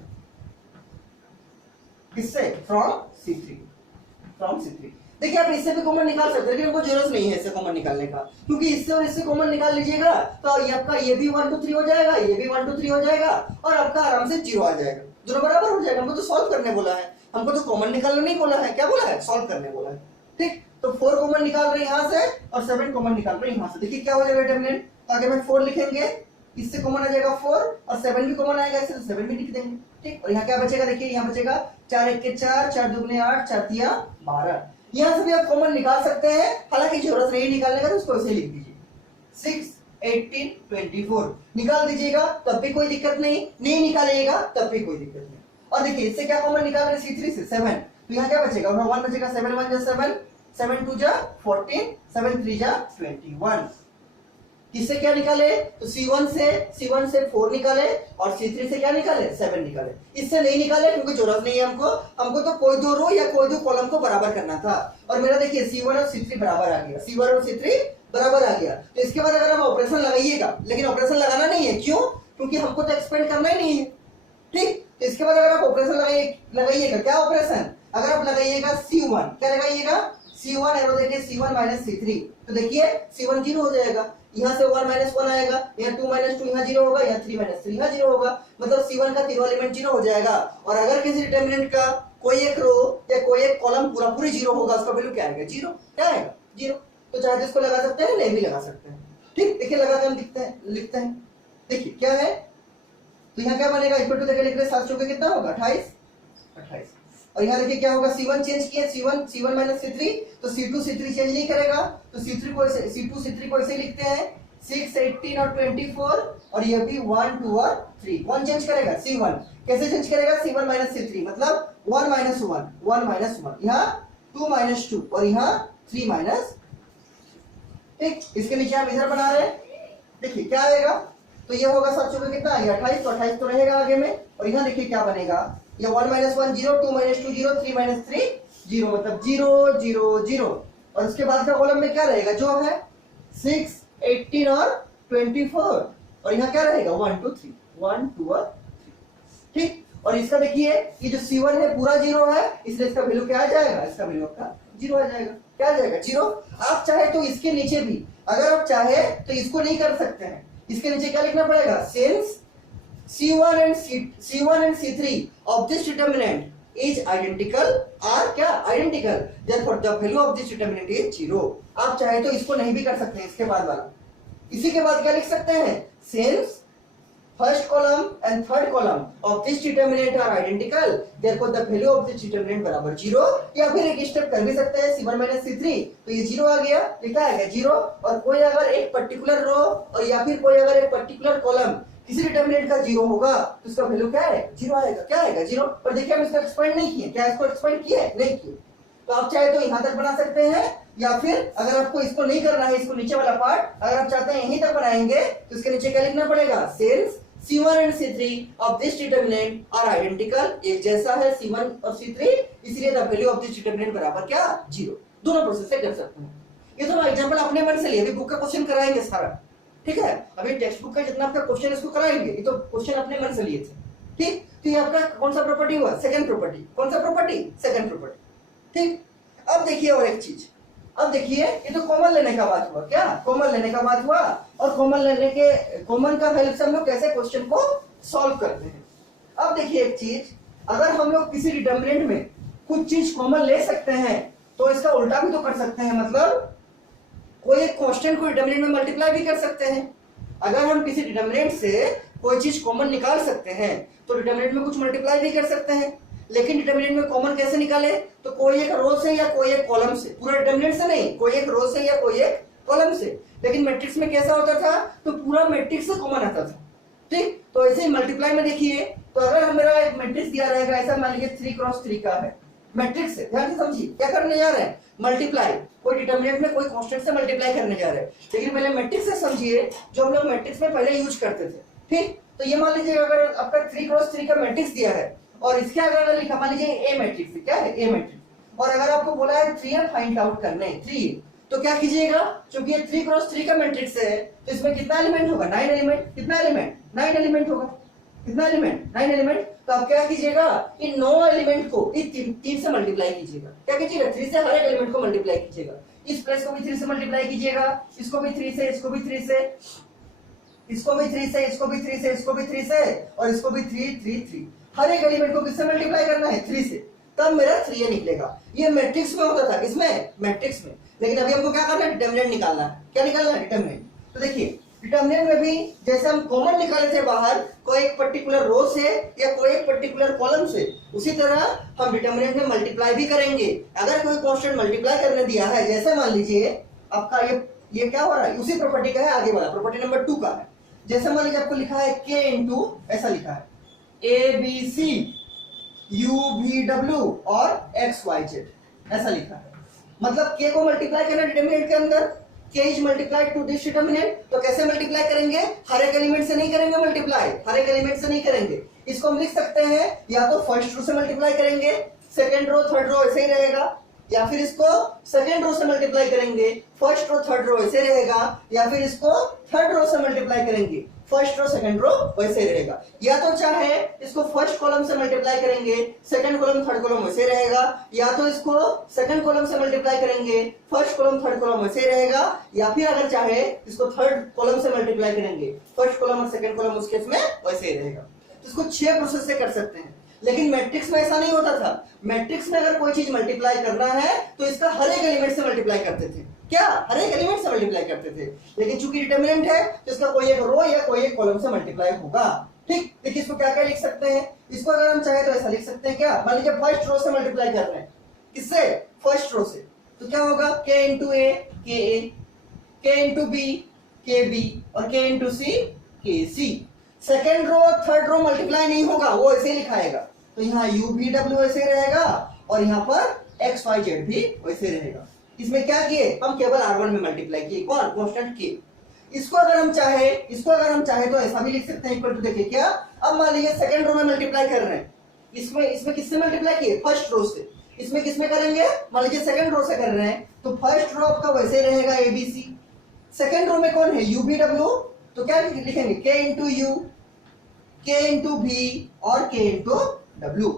किससे, फ्रॉम C3। देखिए आप इससे भी कॉमन निकाल सकते हैं लेकिन हमको जरूरत नहीं है इससे कॉमन निकालने का, क्योंकि इससे और इससे कॉमन निकाल लीजिएगा तो ये आपका ये भी 1 2 3 हो जाएगा, ये भी 1 2 3 हो जाएगा और आपका आराम से 0 आ जाएगा, दोनों बराबर हो जाएगा। हमको तो सॉल्व करने बोला है, हमको तो कॉमन निकालना नहीं बोला है। क्या बोला है, सॉल्व करने बोला है। ठीक, तो 4 कॉमन निकाल रहे हैं यहाँ से और 7 कॉमन निकाल रहे हैं यहाँ से। देखिए क्या हो जाएगा डिटरमिनेंट, तो आगे में 4 लिखेंगे, इससे कॉमन आ जाएगा 4 और 7 भी कॉमन आएगा, इससे 7 भी लिख देंगे। ठीक, और यहाँ क्या बचेगा, देखिए यहाँ बचेगा 4 1 के 4, 4 2 8, 4 3 12। यहाँ से भी आप कॉमन निकाल सकते हैं, हालांकि जरूरत नहीं निकालने का तो उसको ऐसे लिख दीजिए 6 18 24 निकाल दीजिएगा तब भी कोई दिक्कत नहीं निकालिएगा तब भी कोई दिक्कत नहीं। और देखिए इससे क्या कॉमन निकाल रहे हैं, C3 से 7, तो यहाँ क्या बचेगा, 1 बचेगा, 7 1 जा 7, 7 2 जा 14, 7 3 जा 21। किससे क्या निकाले, तो C1 से 4 निकाले और C3 से क्या निकाले, 7 निकाले। इससे नहीं निकाले क्योंकि जरूरत नहीं है हमको तो कोई दो रो या कोई दो कॉलम को बराबर करना था। और मेरा देखिए C1 और C3 बराबर आ गया, C1 और C3 बराबर आ गया। तो इसके बाद अगर हम ऑपरेशन लगाइएगा, लेकिन ऑपरेशन लगाना नहीं है, क्यों, क्योंकि हमको तो एक्सपेंड करना ही नहीं है। ठीक, इसके बाद अगर आप ऑपरेशन लगाइएगा, क्या ऑपरेशन, अगर आप लगाइएगा C1, क्या लगाइएगा C1, एरो देखिए C1 माइनस C3, तो देखिए C1 0 हो जाएगा, यहाँ से 1 माइनस 1 आएगा, यहाँ 2 माइनस 2 यहाँ 0 होगा, यहाँ 3 माइनस 3 यहाँ 0 होगा, मतलब C1 का तीनों एलिमेंट 0 हो जाएगा। और अगर किसी डिटरमिनेंट का कोई एक रो या कोई एक कॉलम पूरी 0 होगा, उसका वैल्यू क्या आएगा, 0। क्या आएगा, 0। तो चाहे इसको लगा सकते हैं, नहीं भी लगा सकते हैं। ठीक, देखिए लगा के हम लिखते हैं, देखिए क्या है, तो यहाँ क्या बनेगा, इक्वल टू देखिए लिख रहे 7 चौके कितना होगा 28। और यहाँ देखिए क्या होगा, C1 चेंज किया, C1 माइनस C3, तो C2 C3 चेंज नहीं करेगा, तो C2 C3 को ऐसे लिखते हैं 6 18 और 24, और ये भी 1 2 और 3, कौन चेंज करेगा, C1। कैसे चेंज करेगा, C1 माइनस C3, मतलब 1 माइनस 1, यहाँ 2 माइनस 2 और यहाँ 3 माइनस। ठीक, इसके नीचे हम इधर बना रहे हैं, देखिए क्या आएगा, तो ये होगा 7 चौके कितना, ये 28, तो 28 तो रहेगा आगे में। और यहाँ देखिए क्या बनेगा, ये 1 माइनस 1 0, 2 माइनस 2 0, 3 माइनस 3 0, मतलब 0 0 0। और उसके बाद का कॉलम में क्या रहेगा, जो है 6 18 और 24, और यहाँ क्या रहेगा 1 2 3, 1 2 और 3। ठीक, और इसका देखिए ये जो C1 है पूरा 0 है, इसलिए इसका वैल्यू क्या आ जाएगा, इसका वैल्यू आपका 0 आ जाएगा। क्या आ जाएगा, 0। आप चाहे तो इसके नीचे भी, अगर आप चाहे तो इसको नहीं कर सकते हैं, इसके नीचे क्या लिखना पड़ेगा, since C1 and C3 of this determinant is identical, are क्या identical, therefore the value of this determinant is 0। आप चाहे तो इसको नहीं भी कर सकते हैं, इसके बाद वाला, इसी के बाद क्या लिख सकते हैं, since first column and third column of this determinant are identical, therefore the value of this determinant बराबर 0। या फिर एक स्टेप कर भी सकते हैं, C1 माइनस C3, तो ये 0 आ गया, लिखा है 0। और कोई अगर एक पर्टिकुलर रो और या फिर कोई अगर एक पर्टिकुलर कॉलम किसी डिटरमिनेंट का 0 होगा तो उसका वैल्यू क्या है, 0 आएगा। क्या आएगा, 0। और देखिए हम इसको एक्सपेंड नहीं किए, क्या इसको एक्सपेंड किए, नहीं किए। तो आप चाहे तो यहां तक बना सकते हैं, या फिर अगर आपको इसको नहीं करना है, इसको नीचे वाला पार्ट अगर आप चाहते हैं यहीं तक बनाएंगे, तो इसके नीचे क्या लिखना पड़ेगा, since C1 and C3 of this determinant are identical, एक जैसा है C1 और C3, इसलिए the value of this determinant बराबर क्या 0। दोनों प्रोसेस से कर सकते हैं। ये दोनों एग्जांपल अपने मन से लिए, अभी बुक का क्वेश्चन कराएंगे सारा, ठीक है। अभी टेक्स्ट बुक का जितना आपका क्वेश्चन इसको कराएंगे, ये तो क्वेश्चन अपने मन से लिए थे, ठीक। तो ये आपका कौन सा प्रॉपर्टी हुआ, सेकंड प्रॉपर्टी। कौन सा प्रॉपर्टी, सेकंड प्रॉपर्टी, ठीक। अब देखिए और एक चीज, अब देखिए ये तो कॉमन लेने का बात हुआ, क्या कॉमन लेने का बात हुआ, और कॉमन लेने के कॉमन का हेल्प से हम लोग कैसे क्वेश्चन को सॉल्व करते हैं। अब देखिए एक चीज, अगर हम लोग किसी डिटरमिनेंट में कुछ चीज कॉमन ले सकते हैं तो इसका उल्टा भी तो कर सकते हैं, मतलब कोई एक कांस्टेंट को डिटरमिनेंट में मल्टीप्लाई भी कर सकते हैं। अगर हम किसी डिटरमिनेंट से कोई चीज कॉमन निकाल सकते हैं तो डिटरमिनेंट में कुछ मल्टीप्लाई भी कर सकते हैं। लेकिन डिटरमिनेंट में कॉमन कैसे निकाले, तो कोई एक रो से या कोई एक कॉलम से, पूरा डिटरमिनेंट से नहीं, कोई एक रो से या कोई एक कॉलम से। लेकिन मैट्रिक्स में कैसा होता था, तो पूरा मैट्रिक्स से कॉमन आता था, ठीक। तो ऐसे ही मल्टीप्लाई में देखिए, तो अगर हम मेरा एक मैट्रिक्स दिया रहेगा ऐसा, मान लीजिए 3x3 का है, मैट्रिक्स है, ध्यान से समझिए क्या करने जा रहे हैं, मल्टीप्लाई। कोई डिटरमिनेंट में कोई कांस्टेंट से मल्टीप्लाई करने जा रहे हैं, लेकिन पहले मैट्रिक्स से समझिए, जो हम लोग मैट्रिक्स में पहले यूज करते थे, ठीक। तो ये मान लीजिए अगर आपका 3x3 का मैट्रिक्स दिया है और इसके अगर लिखा, मान लीजिए ए मैट्रिक्स है, क्या है ए मैट्रिक्स, और अगर आपको बोला है 3 फाइंड आउट करने, 3, तो क्या कीजिएगा, क्योंकि ये 3x3 का मैट्रिक्स है तो इसमें कितना एलिमेंट होगा, 9 एलिमेंट। कितना एलिमेंट, 9 एलिमेंट होगा। कितना एलिमेंट, 9 एलिमेंट। तो आप क्या कीजिएगा, इन 9 एलिमेंट को इस 3 से मल्टीप्लाई कीजिएगा। क्या कीजिएगा, 3 से हर एक एलिमेंट को मल्टीप्लाई कीजिएगा। इस प्लस को भी 3 से मल्टीप्लाई कीजिएगा, इसको भी 3 से, इसको भी 3 से, इसको भी 3 से, इसको भी 3 से, इसको भी 3 से, और इसको भी 3 3 3। हर एक एलिमेंट को किससे मल्टीप्लाई करना है, 3 से, तब मेरा 3 निकलेगा। ये मैट्रिक्स में होता था, किसमें, मैट्रिक्स में। लेकिन अभी हमको क्या करना है, डिटरमिनेंट निकालना है। क्या निकालना है, डिटरमिनेंट। तो देखिए डिटरमिनेंट में भी जैसे हम कॉमन निकाले थे बाहर, कोई एक पर्टिकुलर रो से या कोई एक पर्टिकुलर कॉलम से, उसी तरह हम डिटरमिनेंट में मल्टीप्लाई भी करेंगे। अगर कोई कांस्टेंट मल्टीप्लाई करने दिया है, जैसे मान लीजिए आपका ये क्या हो रहा है, उसी प्रॉपर्टी का है, आगे वाला प्रॉपर्टी नंबर 2 का है। जैसे मान लीजिए आपको लिखा है k इंटू, ऐसा लिखा है ABC UVW और XYZ, ऐसा लिखा है। मतलब k को मल्टीप्लाई करना डिटरमिनेंट के अंदर, k is multiplied to this determinant. तो कैसे मल्टीप्लाई करेंगे, हर एक एलिमेंट से नहीं करेंगे मल्टीप्लाई, हर एक एलिमेंट से नहीं करेंगे। इसको हम लिख सकते हैं या तो फर्स्ट रो से मल्टीप्लाई करेंगे, सेकंड रो थर्ड रो ऐसे ही रहेगा, या फिर इसको सेकंड रो से मल्टीप्लाई करेंगे, फर्स्ट रो थर्ड रो ऐसे रहेगा, या फिर इसको थर्ड रो से मल्टीप्लाई करेंगे, फर्स्ट रो सेकंड रो वैसे रहेगा। या तो चाहे इसको फर्स्ट कॉलम से मल्टीप्लाई करेंगे, सेकंड कॉलम थर्ड कॉलम वैसे रहेगा, या तो इसको सेकंड कॉलम से मल्टीप्लाई करेंगे, फर्स्ट कॉलम थर्ड कॉलम वैसे रहेगा, या फिर अगर चाहे इसको थर्ड कॉलम से मल्टीप्लाई करेंगे, फर्स्ट कॉलम और सेकंड कॉलम उस केस में वैसे ही रहेगा। तो इसको 6 प्रोसेस से कर सकते हैं। लेकिन मैट्रिक्स में ऐसा नहीं होता था। मैट्रिक्स में अगर कोई चीज मल्टीप्लाई करना है तो इसका हर एक एलिमेंट से मल्टीप्लाई करते थे, क्या हर एक एलिमेंट से मल्टीप्लाई करते थे। लेकिन चूंकि डिटरमिनेंट है तो इसका कोई एक रो या कोई एक कॉलम से मल्टीप्लाई होगा, ठीक। देखिए इसको क्या क्या लिख सकते हैं, इसको अगर हम चाहे तो ऐसा लिख सकते हैं, क्या मान लीजिए फर्स्ट रो से मल्टीप्लाई कर रहे हैं, किससे, फर्स्ट रो से, तो क्या होगा k इंटू ए के ए, k इंटू बी के बी, और k इंटू सी के C. Second row third row multiply नहीं होगा, वो ऐसे लिखाएगा। तो यहाँ UVW ऐसे रहेगा और यहाँ पर XYZ भी वैसे रहेगा। इसमें क्या किए, हम केवल R1 में मल्टीप्लाई किए, कौन, कांस्टेंट k। इसको अगर हम चाहे तो ऐसा भी लिख सकते हैं, इक्वल टू। देखिए क्या, अब मान लीजिए सेकंड रो में मल्टीप्लाई कर रहे हैं, इसमें किससे मल्टीप्लाई किए, फर्स्ट रो से। इसमें किसमें करेंगे, मान लीजिए सेकंड रो से कर रहे हैं, तो फर्स्ट रो आपका वैसे रहेगा ABC। सेकंड रो में कौन है, UVW, तो क्या लिखेंगे, k into U, k into V और k इंटू W।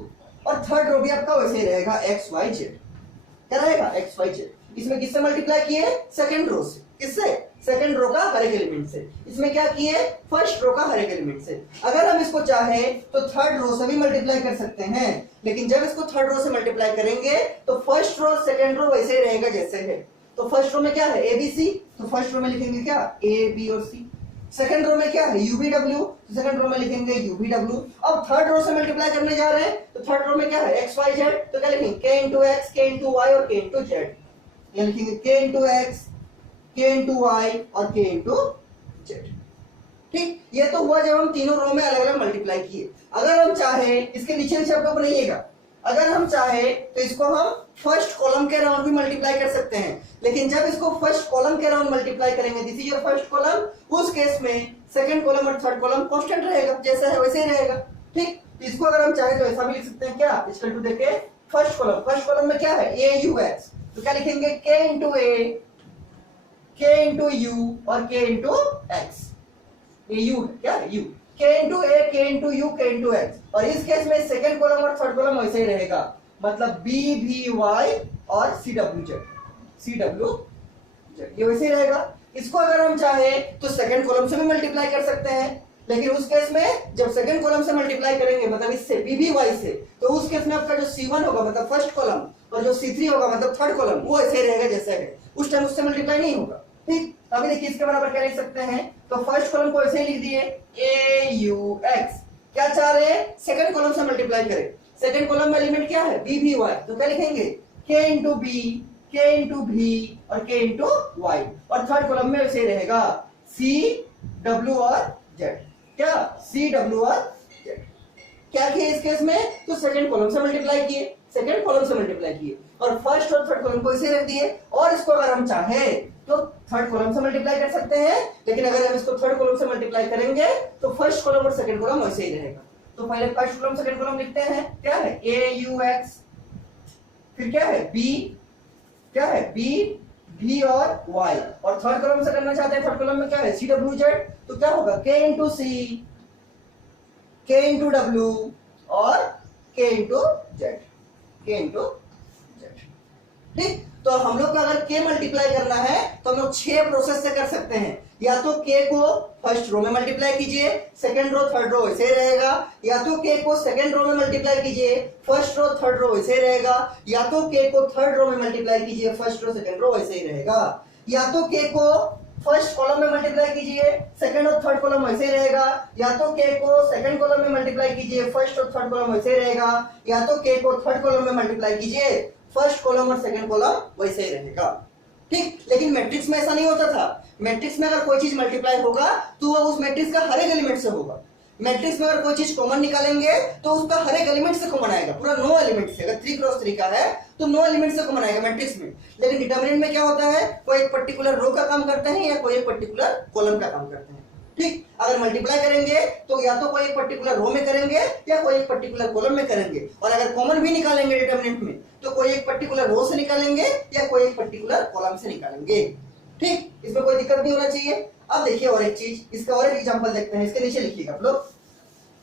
और थर्ड रो भी आपका वैसे ही रहेगा XYZ, क्या रहेगा, XYZ। इसमें किससे मल्टीप्लाई किए, सेकंड रो से, किससे, सेकंड रो का हर एक एलिमेंट से। इसमें क्या किए, फर्स्ट रो का हर एक एलिमेंट से। अगर हम इसको चाहे तो थर्ड रो से भी मल्टीप्लाई कर सकते हैं, लेकिन जब इसको थर्ड रो से मल्टीप्लाई करेंगे तो फर्स्ट रो सेकंड रो वैसे ही रहेगा जैसे है। तो फर्स्ट रो में क्या है, ABC, तो फर्स्ट रो में लिखेंगे क्या, A B और C। सेकंड रो में क्या है, UVW, तो सेकंड रो में लिखेंगे UVW। अब थर्ड रो से मल्टीप्लाई करने जा रहे हैं, तो थर्ड रो में क्या है, XYZ, तो क्या लिखेंगे, k into x, k into y और k इंटू z। ये लिखेंगे k into x, k into y और k इंटू z, ठीक। ये तो हुआ जब हम तीनों रो में अलग अलग मल्टीप्लाई किए। अगर हम चाहे, इसके नीचे शब्दों को बनाइएगा, अगर हम चाहे तो इसको हम फर्स्ट कॉलम के अराउंड भी मल्टीप्लाई कर सकते हैं, लेकिन जब इसको फर्स्ट कॉलम के अराउंड मल्टीप्लाई करेंगे, this is your first column, उस केस में सेकंड कॉलम और थर्ड कॉलम कांस्टेंट रहेगा, जैसा है वैसे ही रहेगा। ठीक, इसको अगर हम चाहे तो ऐसा भी लिख सकते हैं, क्या इक्वल टू देके फर्स्ट कॉलम में क्या है a u x, तो क्या लिखेंगे k into a, k into u और k इंटू x, ये u है, क्या है u, k into a, k into u, k into x, और इस केस में सेकंड कॉलम और थर्ड कॉलम वैसे ही रहेगा, मतलब b v y और c w z ये वैसे ही रहेगा। इसको अगर हम चाहे तो सेकंड कॉलम से भी मल्टीप्लाई कर सकते हैं, लेकिन उस केस में जब सेकंड कॉलम से मल्टीप्लाई करेंगे, मतलब इससे b v y से, तो उस केस में आपका जो c1 होगा मतलब फर्स्ट कॉलम, और जो c3 होगा मतलब थर्ड कॉलम, वो ऐसे ही रहेगा जैसे है, उस टाइम उससे मल्टीप्लाई नहीं होगा। ठीक, अभी देखिए इसके बराबर क्या लिख सकते हैं, तो फर्स्ट कॉलम को ऐसे ही लिख दिए a u x, क्या चाह रहे हैं, सेकंड कॉलम से मल्टीप्लाई करें, सेकंड कॉलम में एलिमेंट क्या है b v y, तो क्या लिखेंगे k into b, k into v और k इंटू y, और थर्ड कॉलम में वैसे ही रहेगा c w और z, क्या c w और z। क्या किए इस केस में, तो सेकंड कॉलम से मल्टीप्लाई किए, सेकंड कॉलम से मल्टीप्लाई किए, और फर्स्ट और थर्ड कॉलम को इसे रख दिए, और इसको अगर हम चाहे तो थर्ड कॉलम से मल्टीप्लाई कर सकते हैं, लेकिन अगर हम इसको थर्ड कॉलम से मल्टीप्लाई करेंगे तो फर्स्ट कॉलम और सेकंड कॉलम वैसे ही रहेगा। तो पहले फर्स्ट कॉलम सेकंड कॉलम लिखते हैं, क्या है a u x, फिर क्या है b, क्या है b v और y, और थर्ड कॉलम से करना चाहते हैं, थर्ड कॉलम में क्या है c w z, तो क्या होगा k into c, k into w और k into z, k into z। ठीक, तो हम लोग का अगर k मल्टीप्लाई करना है तो हम लोग 6 प्रोसेस से कर सकते हैं, या तो k को फर्स्ट रो में मल्टीप्लाई कीजिए, सेकंड रो थर्ड रो वैसे ही रहेगा, या तो k को सेकंड रो में मल्टीप्लाई कीजिए, फर्स्ट रो थर्ड रो वैसे ही रहेगा, या तो k को थर्ड रो में मल्टीप्लाई कीजिए, फर्स्ट रो सेकंड रो वैसे ही रहेगा, या तो k को फर्स्ट कॉलम में मल्टीप्लाई कीजिए, सेकंड और थर्ड कॉलम वैसे ही रहेगा, या तो k को सेकंड कॉलम में मल्टीप्लाई कीजिए, फर्स्ट और थर्ड कॉलम वैसे ही रहेगा, या तो k को थर्ड कॉलम में मल्टीप्लाई कीजिए, फर्स्ट कॉलम और सेकंड कॉलम वैसे ही रहेगा। ठीक, लेकिन मैट्रिक्स में ऐसा नहीं होता था, मैट्रिक्स में अगर कोई चीज मल्टीप्लाई होगा तो वह उस मैट्रिक्स का हर एक एलिमेंट से होगा, मैट्रिक्स में अगर कोई चीज कॉमन निकालेंगे तो उसका हर एक एलिमेंट से कॉमन आएगा, पूरा 9 एलिमेंट से, अगर 3 क्रॉस 3 का है तो 9 एलिमेंट से कॉमन आएगा मैट्रिक्स में। लेकिन डिटरमिनेंट में क्या होता है, कोई एक पर्टिकुलर रो का काम करते हैं या कोई एक पर्टिकुलर कॉलम का काम करते हैं। ठीक, अगर मल्टीप्लाई करेंगे तो या तो कोई एक पर्टिकुलर रो में करेंगे या कोई एक पर्टिकुलर कॉलम में करेंगे, और अगर कॉमन भी निकालेंगे डिटरमिनेंट में तो कोई एक पर्टिकुलर रो से निकालेंगे या कोई एक पर्टिकुलर कॉलम से निकालेंगे। ठीक, इसमें कोई दिक्कत नहीं होना चाहिए। अब देखिए और एक चीज, इसका और एक एग्जांपल देखते हैं, इसके नीचे लिखिएगा आप लोग,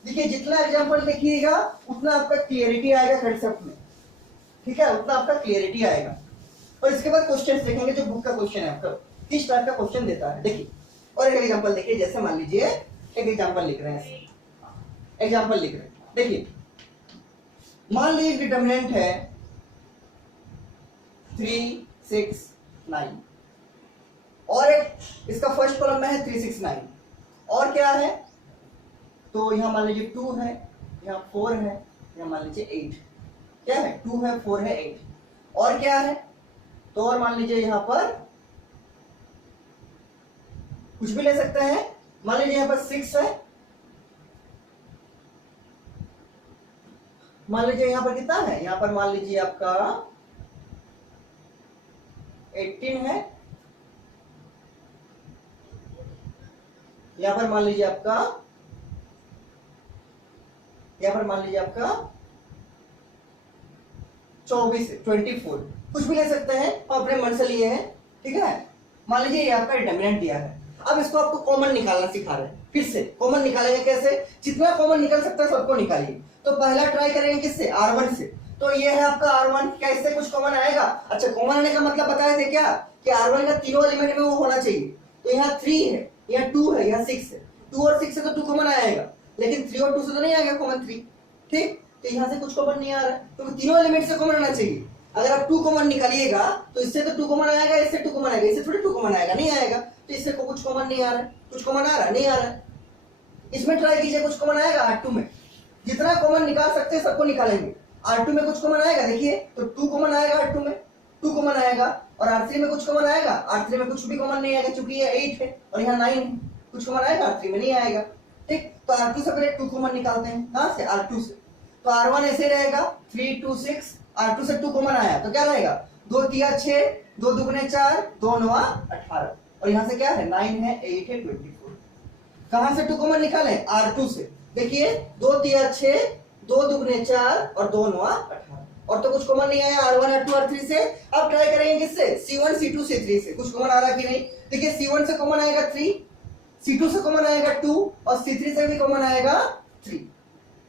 देखिए जितना एग्जांपल देखिएगा उतना आपका क्लियरिटी आएगा कंसेप्ट में, ठीक है, उतना आपका क्लियरिटी आएगा। और इसके बाद क्वेश्चंस देखेंगे, जो बुक का क्वेश्चन है आपका किस टाइप का क्वेश्चन देता है। देखिए और एक एग्जांपल देखिए, जैसे मान लीजिए एक एग्जांपल लिख रहे हैं, एग्जांपल लिख रहे हैं, देखिए मान लीजिए डिटरमिनेंट है 3 6 9 और एक इसका फर्स्ट कॉलम में है 3 6 9, और क्या है, तो यहां मान लीजिए 2 है, यहां 4 है, यहां मान लीजिए 8, क्या है 2 है 4 है 8, और क्या है, तो और मान लीजिए यहां पर कुछ भी ले सकते हैं, मान लीजिए यहां पर 6 है, मान लीजिए यहां पर कितना है, यहां पर मान लीजिए आपका 18 है, यहां पर मान लीजिए आपका 24 24, कुछ भी ले सकते हैं, अपने मन से लिए हैं। ठीक है, मान लीजिए ये आपका डिटरमिनेंट दिया है, अब इसको आपको कॉमन निकालना सिखा रहे हैं, फिर से कॉमन निकालेंगे कैसे, जितना कॉमन निकल सकता है सबको निकालिए। तो पहला ट्राई करेंगे किससे, R1 से, तो ये है आपका R1, क्या इससे कुछ कॉमन आएगा, अच्छा कॉमन आने का मतलब बताए थे क्या कि R1 का तीनों एलिमेंट में वो होना चाहिए, तो यहाँ 3 है, यहाँ 2 है, यहाँ 6 है, 2 और 6 से तो 2 कॉमन आएगा, लेकिन 3 और 2 से तो नहीं आएगा कॉमन 3। ठीक, तो यहाँ से कुछ कॉमन नहीं आ रहा है, तो तीनों एलिमेंट से कॉमन आना चाहिए। अगर आप 2 कॉमन निकालिएगा तो इससे तो 2 कॉमन आएगा, इससे 2 कॉमन आएगा, इससे थोड़ी 2 कॉमन आएगा, नहीं आएगा, तो इससे कुछ कॉमन नहीं आ रहा है, कुछ कॉमन आ रहा है, नहीं आ रहा है। इसमें ट्राई कीजिए, कुछ कॉमन आएगा R2 में, जितना कॉमन निकाल सकते हैं सबको निकालेंगे। R2 में कुछ कॉमन आएगा, देखिए तो 2 कॉमन आएगा, R2 में 2 कॉमन आएगा, और R3 में कुछ कॉमन आएगा, R3 में कुछ भी कॉमन नहीं आएगा क्योंकि ये 8 है और यहाँ 9 है, कुछ कॉमन आएगा, R3 में नहीं आएगा। ठीक, तो R2 से पहले 2 कॉमन निकालते हैं, कहां से, R2 से, तो R1 ऐसे रहेगा 3 2 6, R2 से 2 कॉमन आया तो क्या रहेगा, 2 तिया 6, 2 दुगने 4, 2 नवा 18, और यहाँ से क्या है 9 है, 8 है, 24। कहां से 2 कॉमन निकाले, R2 से। देखिए 2 तिया 6, 2 दुगने 4 और 2 नवा 18, और तो कुछ कॉमन नहीं आया R1 R2 R3 से। अब ट्राई करेंगे किससे, C1 C2 C3 से, कुछ कॉमन आ रहा कि नहीं। देखिए C1 से कॉमन आएगा 3, C2 से कॉमन आएगा 2 और C3 से भी कॉमन आएगा 3।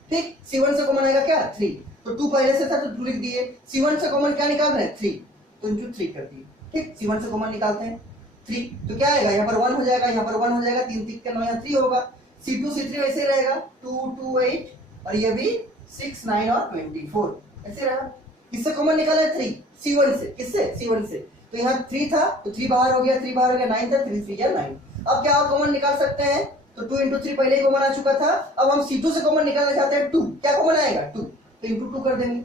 ठीक, C1 से कॉमन आएगा क्या 3, तो 2 पहले से था तो 2 लिख दिए। C1 से कॉमन क्या निकाल रहे हैं 3, तो इंटू 3 कर दिए। ठीक, C1 से कॉमन निकालते हैं 3, तो क्या आएगा यहाँ पर 1 हो जाएगा, यहाँ पर 1 हो जाएगा, 3 3 के 9 यहाँ 3 होगा। C2 C3 वैसे ही रहेगा, 2 2 8 और ये भी 6 9 और 24 ऐसे रहा। किससे कॉमन निकाला है 3, C1 से। किससे, C1 से। तो यहाँ 3 था तो 3 बाहर हो गया, 3 बाहर हो गया, 9 था, 3 3 या 9। अब क्या कॉमन निकाल सकते हैं, तो 2 इंटू 3 पहले ही कॉमन आ चुका था। अब हम C2 से कॉमन निकालना चाहते हैं 2, क्या कॉमन आएगा 2, तो इंटू 2 कर देंगे।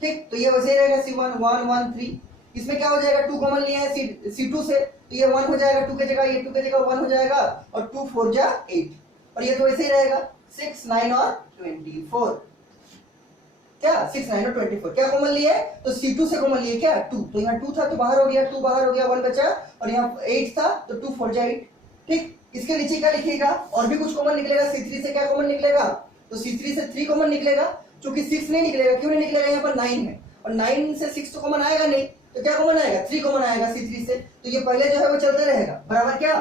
ठीक, तो ये वैसे ही रहेगा C1 1 1 3। इसमें क्या हो जाएगा, 2 कॉमन लिया है C2 से, तो ये 1 हो जाएगा 2 के जगह, ये 2 के जगह 1 हो जाएगा, और 2 4 जा 8, और ये तो वैसे ही रहेगा 6 9 और 24। क्या 6 9 और 24 क्या कॉमन लिया है, तो C2 से कॉमन लिए क्या 2, तो यहाँ 2 था तो बाहर हो गया, 2 बाहर हो गया, 1 बचा, और यहाँ 8 था तो 2 4 जा 8। ठीक, इसके नीचे क्या लिखिएगा, और भी कुछ कॉमन निकलेगा। C3 से क्या कॉमन निकलेगा, तो C3 से 3 कॉमन निकलेगा, क्योंकि 6 नहीं निकलेगा। क्यों नहीं निकलेगा, यहाँ पर 9 है, और 9 से 6 तो कॉमन आएगा नहीं, तो क्या कॉमन आएगा 3 कॉमन आएगा C3 से। तो ये पहले जो है वो चलते रहेगा, बराबर क्या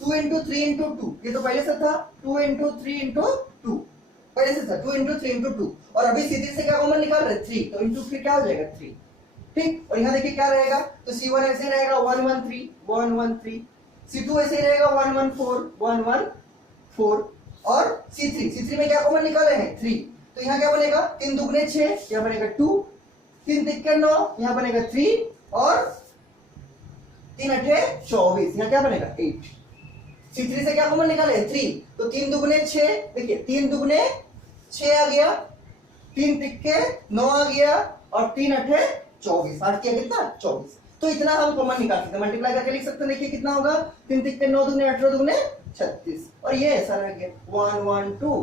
2 इंटू 3 इंटू 2, ये तो पहले से था 2 इंटू 3 इंटू 2, पहले से था 2 इंटू 3 इंटू 2, और अभी C3 से क्या कॉमन निकाल रहे 3, तो इंटू 3 क्या हो जाएगा 3। ठीक, और यहाँ देखिए क्या रहेगा, तो C1 ऐसे रहेगा 1 1 3 1 1 3, C2 ऐसे रहेगा 1 1 4 1 1 4, और C3 में क्या कॉमन निकाले हैं 3, तो यहाँ क्या बनेगा 3 दुगने 6, यहाँ बनेगा 2, 3 तिक्के 9, यहाँ बनेगा 3, और 3 अठे 24, यहाँ क्या बनेगा 8। C3 से क्या कॉमन निकाले 3, तो 3 दुगने 6, देखिए 3 दुगने 6 आ गया, 3 तिक्के 9 आ गया, और 3 अठे 24, 8 किया कितना 24। तो इतना हम कॉमन निकाल सकते हैं, मल्टीप्लाई करके लिख सकते हैं। देखिए कितना होगा, 3 तिक्के 9 दुगने 18 दुगने 36, और ये ऐसा रह गया 1 1 2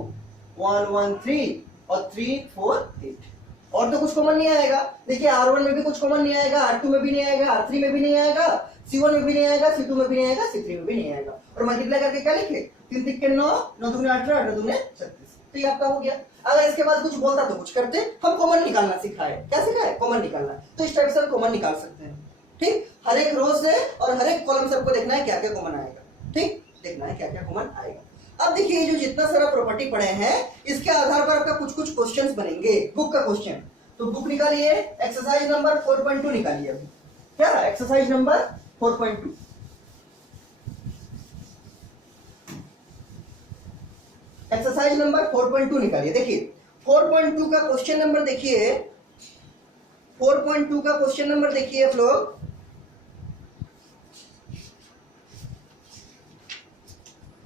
1 1 3 और 3 4 8, और तो कुछ कॉमन नहीं आएगा। देखिए R1 में भी कुछ कॉमन नहीं आएगा, R2 में भी नहीं आएगा, R3 में भी नहीं आएगा, C1 में भी नहीं आएगा, C2 में भी नहीं आएगा, C3 में भी नहीं आएगा। और मल्टीप्लाई करके क्या लिखे 3 तिक्के 9 9 दुगने 18 18 दुगने 36, तो ये आपका हो गया। अगर इसके बाद कुछ बोलता तो कुछ करते, हम कॉमन निकालना सिखाए। क्या सिखाए, कॉमन निकालना, तो इस टाइप से कॉमन निकाल सकते हैं। ठीक, हर एक रो से और हर एक कॉलम से आपको देखना है क्या क्या कॉमन आएगा। ठीक, देखना है क्या क्या कॉमन आएगा। अब देखिए जो जितना सारा प्रॉपर्टी पढ़े हैं इसके आधार पर आपका कुछ कुछ क्वेश्चंस बनेंगे, बुक का क्वेश्चन। तो बुक निकालिए, एक्सरसाइज नंबर 4.2 निकालिए। अभी क्या एक्सरसाइज नंबर 4.2, एक्सरसाइज नंबर 4.2 निकालिए। देखिए 4.2 का क्वेश्चन नंबर देखिए, 4.2 का क्वेश्चन नंबर देखिए आप लोग।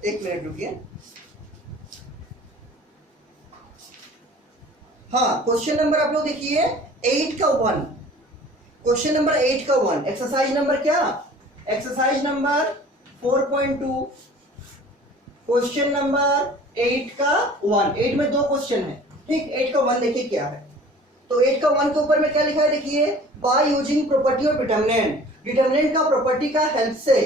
एक मिनट रुकिए। हाँ, क्वेश्चन नंबर आप लोग देखिए 8 का 1, क्वेश्चन नंबर 8 का 1, एक्सरसाइज नंबर क्या, एक्सरसाइज नंबर 4.2, क्वेश्चन नंबर 8 का 1। 8 में 2 क्वेश्चन है। ठीक, 8 का 1 देखिए क्या है। तो 8 का 1 के ऊपर में क्या लिखा है, देखिए by using property of determinant, determinant का प्रॉपर्टी का हेल्प से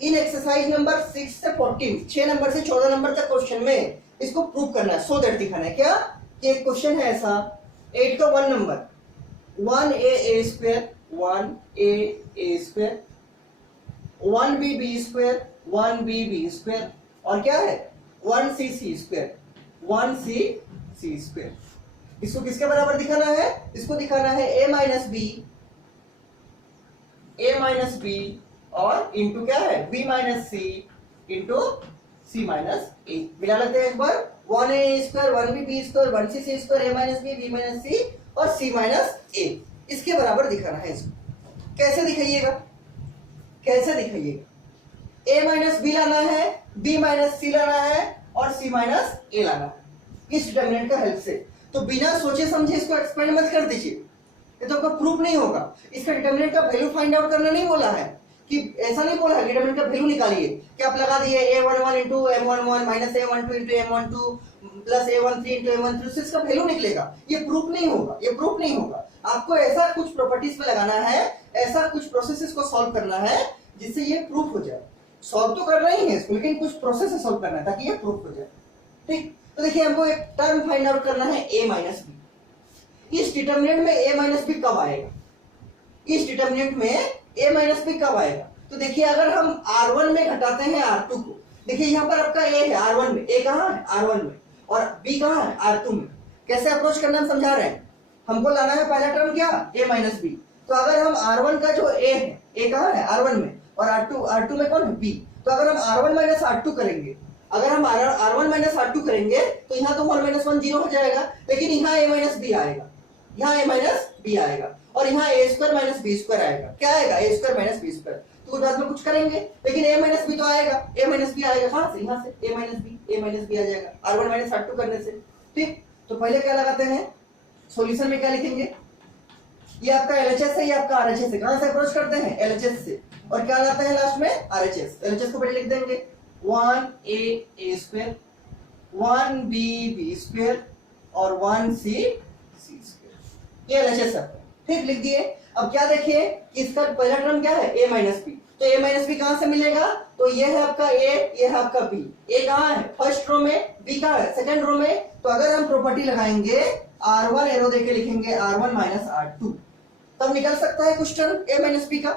इन एक्सरसाइज नंबर 6 से 14, 6 नंबर से 14 नंबर तक क्वेश्चन में इसको प्रूव करना है, सो दैट दिखाना है क्या कि एक क्वेश्चन है ऐसा 8 का 1 number 1a square 1a square 1b square 1b square, और क्या है 1c स्क्वायर 1c स्क्वायर। इसको किसके बराबर दिखाना है, इसको दिखाना है a माइनस बी और इंटू क्या है b minus C into c minus A. मिला लेते हैं एक बार, 1a square 1b square 1c square a minus B minus C और c माइनस ए, इसके बराबर दिखाना है। इसको कैसे दिखाइएगा, कैसे दिखाइएगा, a माइनस बी लाना है, b माइनस सी लाना है और c माइनस ए लाना है इस डिटरमिनेंट का हेल्प से। तो बिना सोचे समझे इसको एक्सपेंड मत कर दीजिए, ये तो आपका प्रूफ नहीं होगा। इसका डिटरमिनेंट का वैल्यू फाइंड आउट करना नहीं बोला है, कि ऐसा नहीं बोला है डिटरमिनेंट का वैल्यू निकालिए कि आप लगा दिए a11 into m11 minus a12 into m12 plus A13 into A13 उससे इसका वैल्यू निकलेगा। ये प्रूफ नहीं होगा, ये प्रूफ नहीं होगा। आपको ऐसा कुछ प्रॉपर्टीज पे लगाना है, ऐसा कुछ प्रोसेसेस को सॉल्व करना है जिससे ये प्रूफ हो जाए। सॉल्व तो करना ही है इसको, लेकिन कुछ प्रोसेस सॉल्व करना है ताकि ये प्रूफ हो जाए। ठीक, तो देखिए हमको एक टर्म फाइंड आउट करना है a माइनस बी। इस डिटर्मिनेंट में a माइनस बी कब आएगा, इस डिटर्मिनेंट में a माइनस बी कब आएगा? तो देखिए अगर हम r1 में घटाते हैं r2 को, देखिए यहाँ पर आपका a है r1 में, a कहाँ है r1 में, और b कहाँ है r2 में। कैसे अप्रोच करना हम समझा रहे हैं। हमको लाना है पहला टर्म क्या, a माइनस बी। तो अगर हम r1 का जो a है, a कहाँ है r1 में, और r2 में कौन है b। तो अगर हम r1 माइनस r2 करेंगे, अगर हम r1 माइनस r2 करेंगे तो यहाँ तो 1 माइनस 1 0 हो जाएगा, लेकिन यहाँ a माइनस बी आएगा, यहाँ a माइनस बी आएगा, और यहाँ a square minus b square आएगा। क्या आएगा, a square minus b square. तो बाद में कुछ करेंगे, लेकिन a माइनस बी तो आएगा, a माइनस बी आएगा कहाँ से, यहाँ से a माइनस बी आ जाएगा r1 माइनस r2 करने से। ठीक, तो पहले क्या लगाते हैं, सॉल्यूशन में क्या लिखेंगे, ये आपका LHS है, ये आपका RHS है। कहां से अप्रोच करते हैं, LHS से, और क्या लाते हैं लास्ट में, RHS। LHS को पहले लिख देंगे 1a स्क्वायर, 1b स्क्वायर, और 1c स्क्वायर। ये LHS है, ठीक, लिख दिए। अब क्या देखिए, इसका पहला टर्म क्या है, a माइनस बी। तो a माइनस बी कहां से मिलेगा, तो ये है आपका a, ये है आपका b। a कहां है, फर्स्ट रो में, b कहां है, सेकंड रो में। तो अगर हम प्रॉपर्टी लगाएंगे, r1 एरो देके लिखेंगे r1 माइनस r2, तब निकल सकता है कुछ टर्म a माइनस बी का,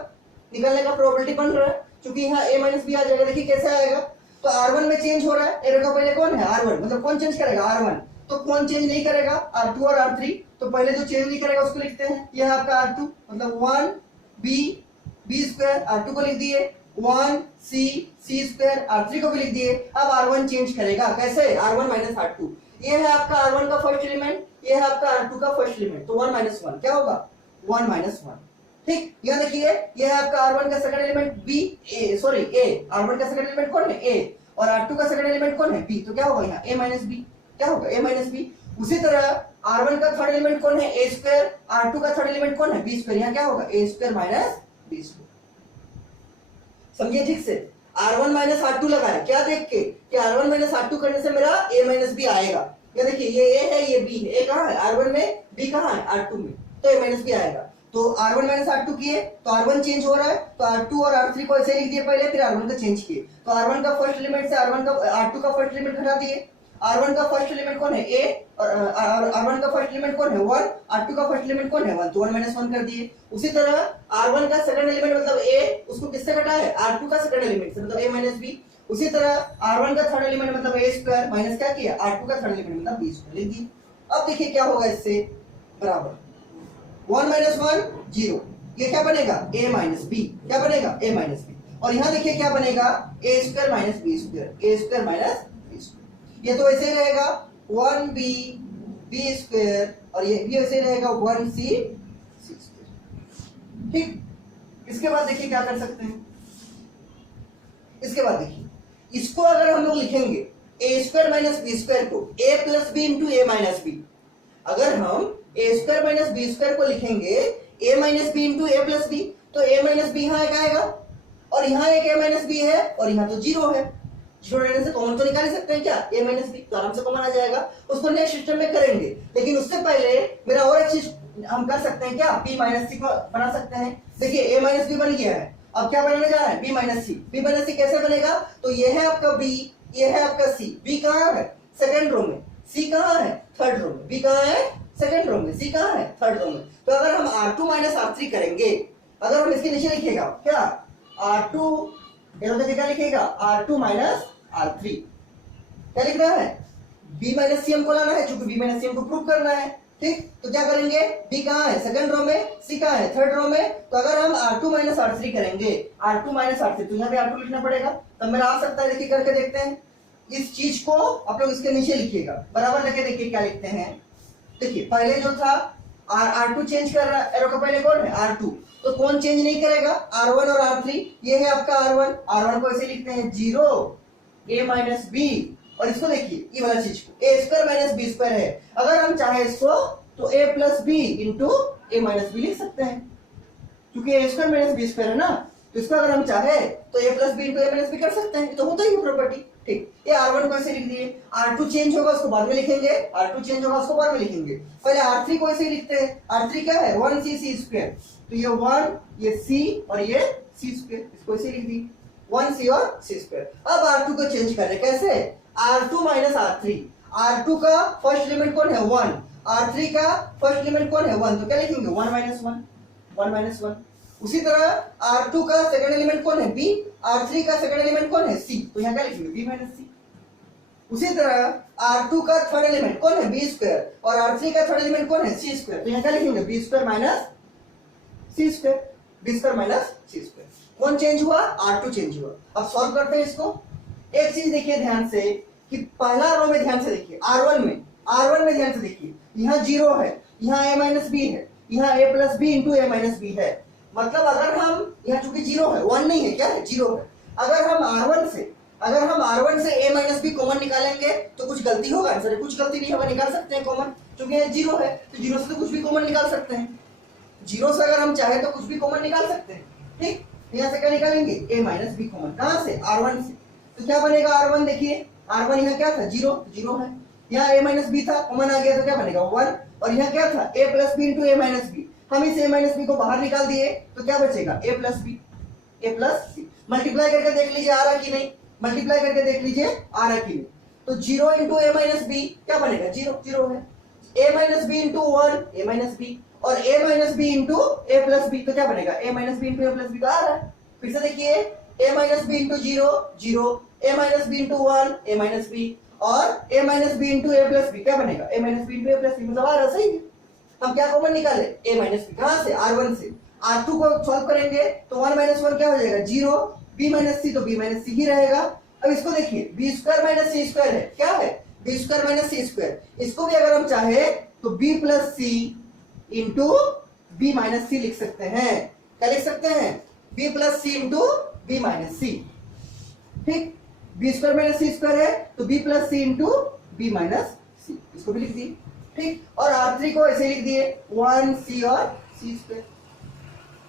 निकलने का प्रोबेबिलिटी बन रहा है, क्योंकि यहाँ a माइनस बी आ जाएगा। देखिए कैसे आएगा, तो r1 में चेंज हो रहा है, एरो का पहले कौन है, r1, मतलब कौन चेंज करेगा, r1। तो कौन चेंज नहीं करेगा, r2 और r3। तो पहले जो चेंज नहीं करेगा उसको लिखते हैं, यह है आपका r2, मतलब 1b स्क्वायर, r2 को लिख दिए, 1c स्क्वायर, r3 को भी लिख दिए। अब r1 चेंज करेगा, कैसे, r1 माइनस r2। ये है आपका r1 का फर्स्ट एलिमेंट, ये है आपका r2 का फर्स्ट एलिमेंट, तो 1 माइनस 1 क्या होगा, 1 माइनस 1। ठीक, यहाँ देखिए ये है आपका r1 का second element b, a। r1 का सेकंड एलिमेंट कौन है, a, और r2 का सेकंड एलिमेंट कौन है, b। तो क्या होगा यहाँ a माइनस b, क्या होगा, a माइनस b। उसी तरह r1 का थर्ड एलिमेंट कौन है, a स्क्वायर, r2 का थर्ड एलिमेंट कौन है, b स्क्वायर। यहाँ क्या होगा, a square minus b square. समझिए ठीक से, r1 माइनस r2 लगाए, क्या देख के कि r1 माइनस r2 करने से मेरा a माइनस b आएगा। ये देखिए ये a है, ये b है, a कहाँ है, r1 में, b कहाँ है, r2 में, तो a माइनस b आएगा। तो r1 माइनस r2 किए तो r1 चेंज हो रहा है, तो r2 और r3 को ऐसे लिख दिए पहले, फिर r1 का चेंज किए। तो r1 का फर्स्ट एलिमेंट से r2 का फर्स्ट एलिमेंट घटा दिए। r1 का फर्स्ट एलिमेंट कौन है, a, और r1 का फर्स्ट एलिमेंट कौन है, 1, r2 का फर्स्ट एलिमेंट कौन है, 1, तो 1 माइनस 1 कर दिए। उसी तरह r1 का सेकंड एलिमेंट मतलब a, उसको किससे घटा है, r2 का सेकंड एलिमेंट से, मतलब a माइनस b। उसी तरह r1 का थर्ड एलिमेंट मतलब a स्क्वायर माइनस क्या किया, r2 का थर्ड एलिमेंट मतलब b स्क्वायर लिख दिए। अब देखिए क्या होगा, इससे बराबर 1 माइनस 1 0, ये क्या बनेगा, a माइनस बी, क्या बनेगा, a माइनस बी। और यहाँ देखिए क्या बनेगा, a square minus b square, a square minus b square. ये तो ऐसे ही रहेगा 1b b स्क्वायर, और ये भी ऐसे ही रहेगा 1c स्क्वायर। ठीक, इसके बाद देखिए क्या कर सकते हैं, इसके बाद देखिए इसको अगर हम लोग लिखेंगे a square minus b square को a plus b into a minus b, अगर हम a square minus b square को लिखेंगे a minus B into a plus b, तो a माइनस बी यहाँ एक आएगा, और यहाँ एक a माइनस बी है, और यहाँ तो 0 है। 0 रहने से कॉमन तो निकाल सकते हैं क्या, a माइनस बी, तो आराम से कॉमन आ जाएगा। उसको नेक्स्ट सिस्टम में करेंगे, लेकिन उससे पहले मेरा और एक चीज हम कर सकते हैं क्या, b माइनस सी को बना सकते हैं। देखिए a माइनस बी बन गया है, अब क्या बनाने जा रहा है, b माइनस सी। b माइनस सी कैसे बनेगा, तो ये है आपका b, ये है आपका c। b कहाँ है, सेकंड रो में, c कहाँ है, थर्ड रो में, b कहाँ है, सेकंड रो में, c कहाँ है, थर्ड रो में। तो अगर हम r2 माइनस r3 करेंगे, अगर हम इसके नीचे लिखेगा क्या, r2 क्या लिखेगा, r2 माइनस r3, क्या लिख रहा है, b माइनस सी हमको लाना है, क्योंकि b माइनस सी हमको प्रूव करना है। ठीक, तो क्या करेंगे, b कहाँ है, सेकंड रो में, c कहाँ है, थर्ड रो में। तो अगर हम r2 माइनस r3 करेंगे, r2 माइनस r3, तो यहाँ पे r2 लिखना पड़ेगा, तब मेरा आ सकता है। देखिए करके देखते हैं, इस चीज को आप लोग इसके नीचे लिखिएगा, बराबर लेके देखिए क्या लिखते हैं। देखिए पहले जो था r2 चेंज कर रहा है, एरो का पहले कौन है, r2, तो कौन चेंज नहीं करेगा, r1 और r3। ये है आपका r1 को ऐसे लिखते हैं 0 a माइनस b, और इसको देखिए ये वाला चीज को a square minus b square है। अगर हम चाहे इसको तो a plus b into a minus b लिख सकते हैं, क्योंकि a square minus b square है ना। तो इसको अगर हम चाहे तो a plus b into a minus b कर सकते हैं, तो होता ही है प्रॉपर्टी। ठीक, ये R1 को ऐसे लिख दिए, R2 चेंज होगा उसको बाद में लिखेंगे, R2 चेंज होगा उसको बाद में लिखेंगे। पहले R3 को ऐसे ही लिखते हैं, R3 क्या है 1c c स्क्वायर, तो ये 1 ये c और ये c स्क्वायर, इसको ऐसे लिख दी 1c और c स्क्वायर। अब R2 को चेंज कर रहे कैसे, R2 माइनस R3, R2 का फर्स्ट एलिमेंट कौन है 1, R3 का फर्स्ट एलिमेंट कौन है 1, तो क्या लिखेंगे 1 माइनस 1 1 माइनस 1। उसी तरह R2 का सेकंड एलिमेंट कौन है B, R3 का सेकंड एलिमेंट कौन है C, तो यहाँ क्या लिखेंगे B माइनस C। उसी तरह R2 का थर्ड एलिमेंट कौन है B स्क्वायर और R3 का थर्ड एलिमेंट कौन है C स्क्वायर, तो यहाँ क्या लिखेंगे B square minus C square, B square minus C square. कौन चेंज हुआ, R2 चेंज हुआ। अब सॉल्व करते हैं इसको। एक चीज देखिए ध्यान से कि पहला रो में ध्यान से देखिए, R1 में ध्यान से देखिए, यहाँ 0 है, यहाँ a माइनस बी है, यहाँ a plus b into a minus b है। मतलब अगर हम यहाँ चूंकि 0 है, 1 नहीं है, क्या है 0 है। अगर हम R1 से a माइनस बी कॉमन निकालेंगे तो कुछ गलती होगा, आंसर कुछ गलती नहीं होगा, निकाल सकते हैं कॉमन, क्योंकि ये 0 है तो 0 से तो कुछ भी कॉमन निकाल सकते हैं। 0 से अगर हम चाहे तो कुछ भी कॉमन निकाल सकते हैं। ठीक, यहाँ से क्या निकालेंगे a माइनस बी कॉमन, कहाँ से R1 से, तो क्या बनेगा R1, देखिए R1 यहाँ क्या था 0 है, यहाँ a माइनस बी था, कॉमन आ गया तो क्या बनेगा 1, और यहाँ क्या था a plus b into a minus b, हम इस a माइनस बी को बाहर निकाल दिए तो क्या बचेगा a प्लस सी। मल्टीप्लाई करके देख लीजिए आ रहा कि नहीं, मल्टीप्लाई करके देख लीजिए आ रहा कि नहीं, तो 0 इंटू ए माइनस बी क्या बनेगा 0 है, a minus B into 1 a minus B, और a minus B into a plus b तो क्या बनेगा a minus B into a plus b, तो आ रहा है। फिर से देखिए a minus B into 0 a minus B into 1 a minus B, और a minus B into a plus b क्या बनेगा a minus B into a plus b, मतलब आ रहा सही है। हम क्या कॉमन निकाले a माइनस बी, कहाँ से R1 से। R2 को सॉल्व करेंगे तो 1 माइनस 1 क्या हो जाएगा 0, b माइनस सी तो b माइनस सी ही रहेगा। अब इसको देखिए b स्क्वायर माइनस सी स्क्वायर है, क्या है b स्क्वायर माइनस सी स्क्वायर, इसको भी अगर हम चाहे तो b प्लस सी इंटू बी माइनस सी लिख सकते हैं। क्या लिख सकते हैं b प्लस सी इंटू बी माइनस सी। ठीक, b स्क्वायर माइनस सी स्क्वायर है तो b प्लस सी इंटू बी माइनस सी, इसको भी लिख दिए। ठीक, और R3 को ऐसे लिख दिए 1c और c स्क्वायर।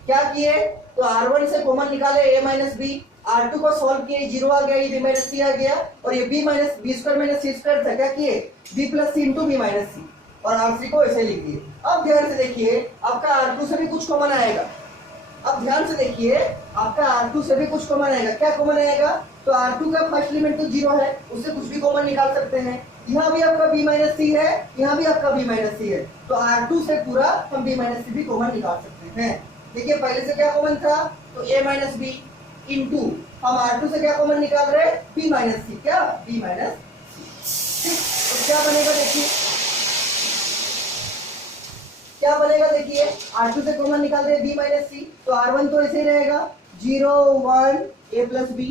क्या किए तो R1 से कॉमन निकाले a माइनस बी, R2 को सॉल्व किए 0 आ गया, ये b माइनस सी आ गया, और ये b स्क्वायर माइनस सी स्क्वायर था, क्या किए b प्लस सी इंटू बी माइनस सी, और R3 को ऐसे लिख दिए। अब ध्यान से देखिए आपका R2 से भी कुछ कॉमन आएगा, अब ध्यान से देखिए आपका R2 से भी कुछ कॉमन आएगा। क्या कॉमन आएगा, तो R2 का फर्स्ट एलिमेंट तो 0 है, उससे कुछ भी कॉमन निकाल सकते हैं। यहाँ भी आपका b माइनस सी है, यहाँ भी आपका b माइनस सी है, तो R2 से पूरा हम b माइनस सी भी कॉमन निकाल सकते हैं। देखिए पहले से क्या कॉमन था, तो a माइनस बी इंटू हम R2 से क्या कॉमन निकाल रहे हैं b माइनस सी, क्या b माइनस सी। ठीक, तो क्या बनेगा देखिए, क्या बनेगा देखिए, R2 से कॉमन निकाल रहे हैं b माइनस सी, तो R1 तो ऐसे ही रहेगा 0 1 a plus b,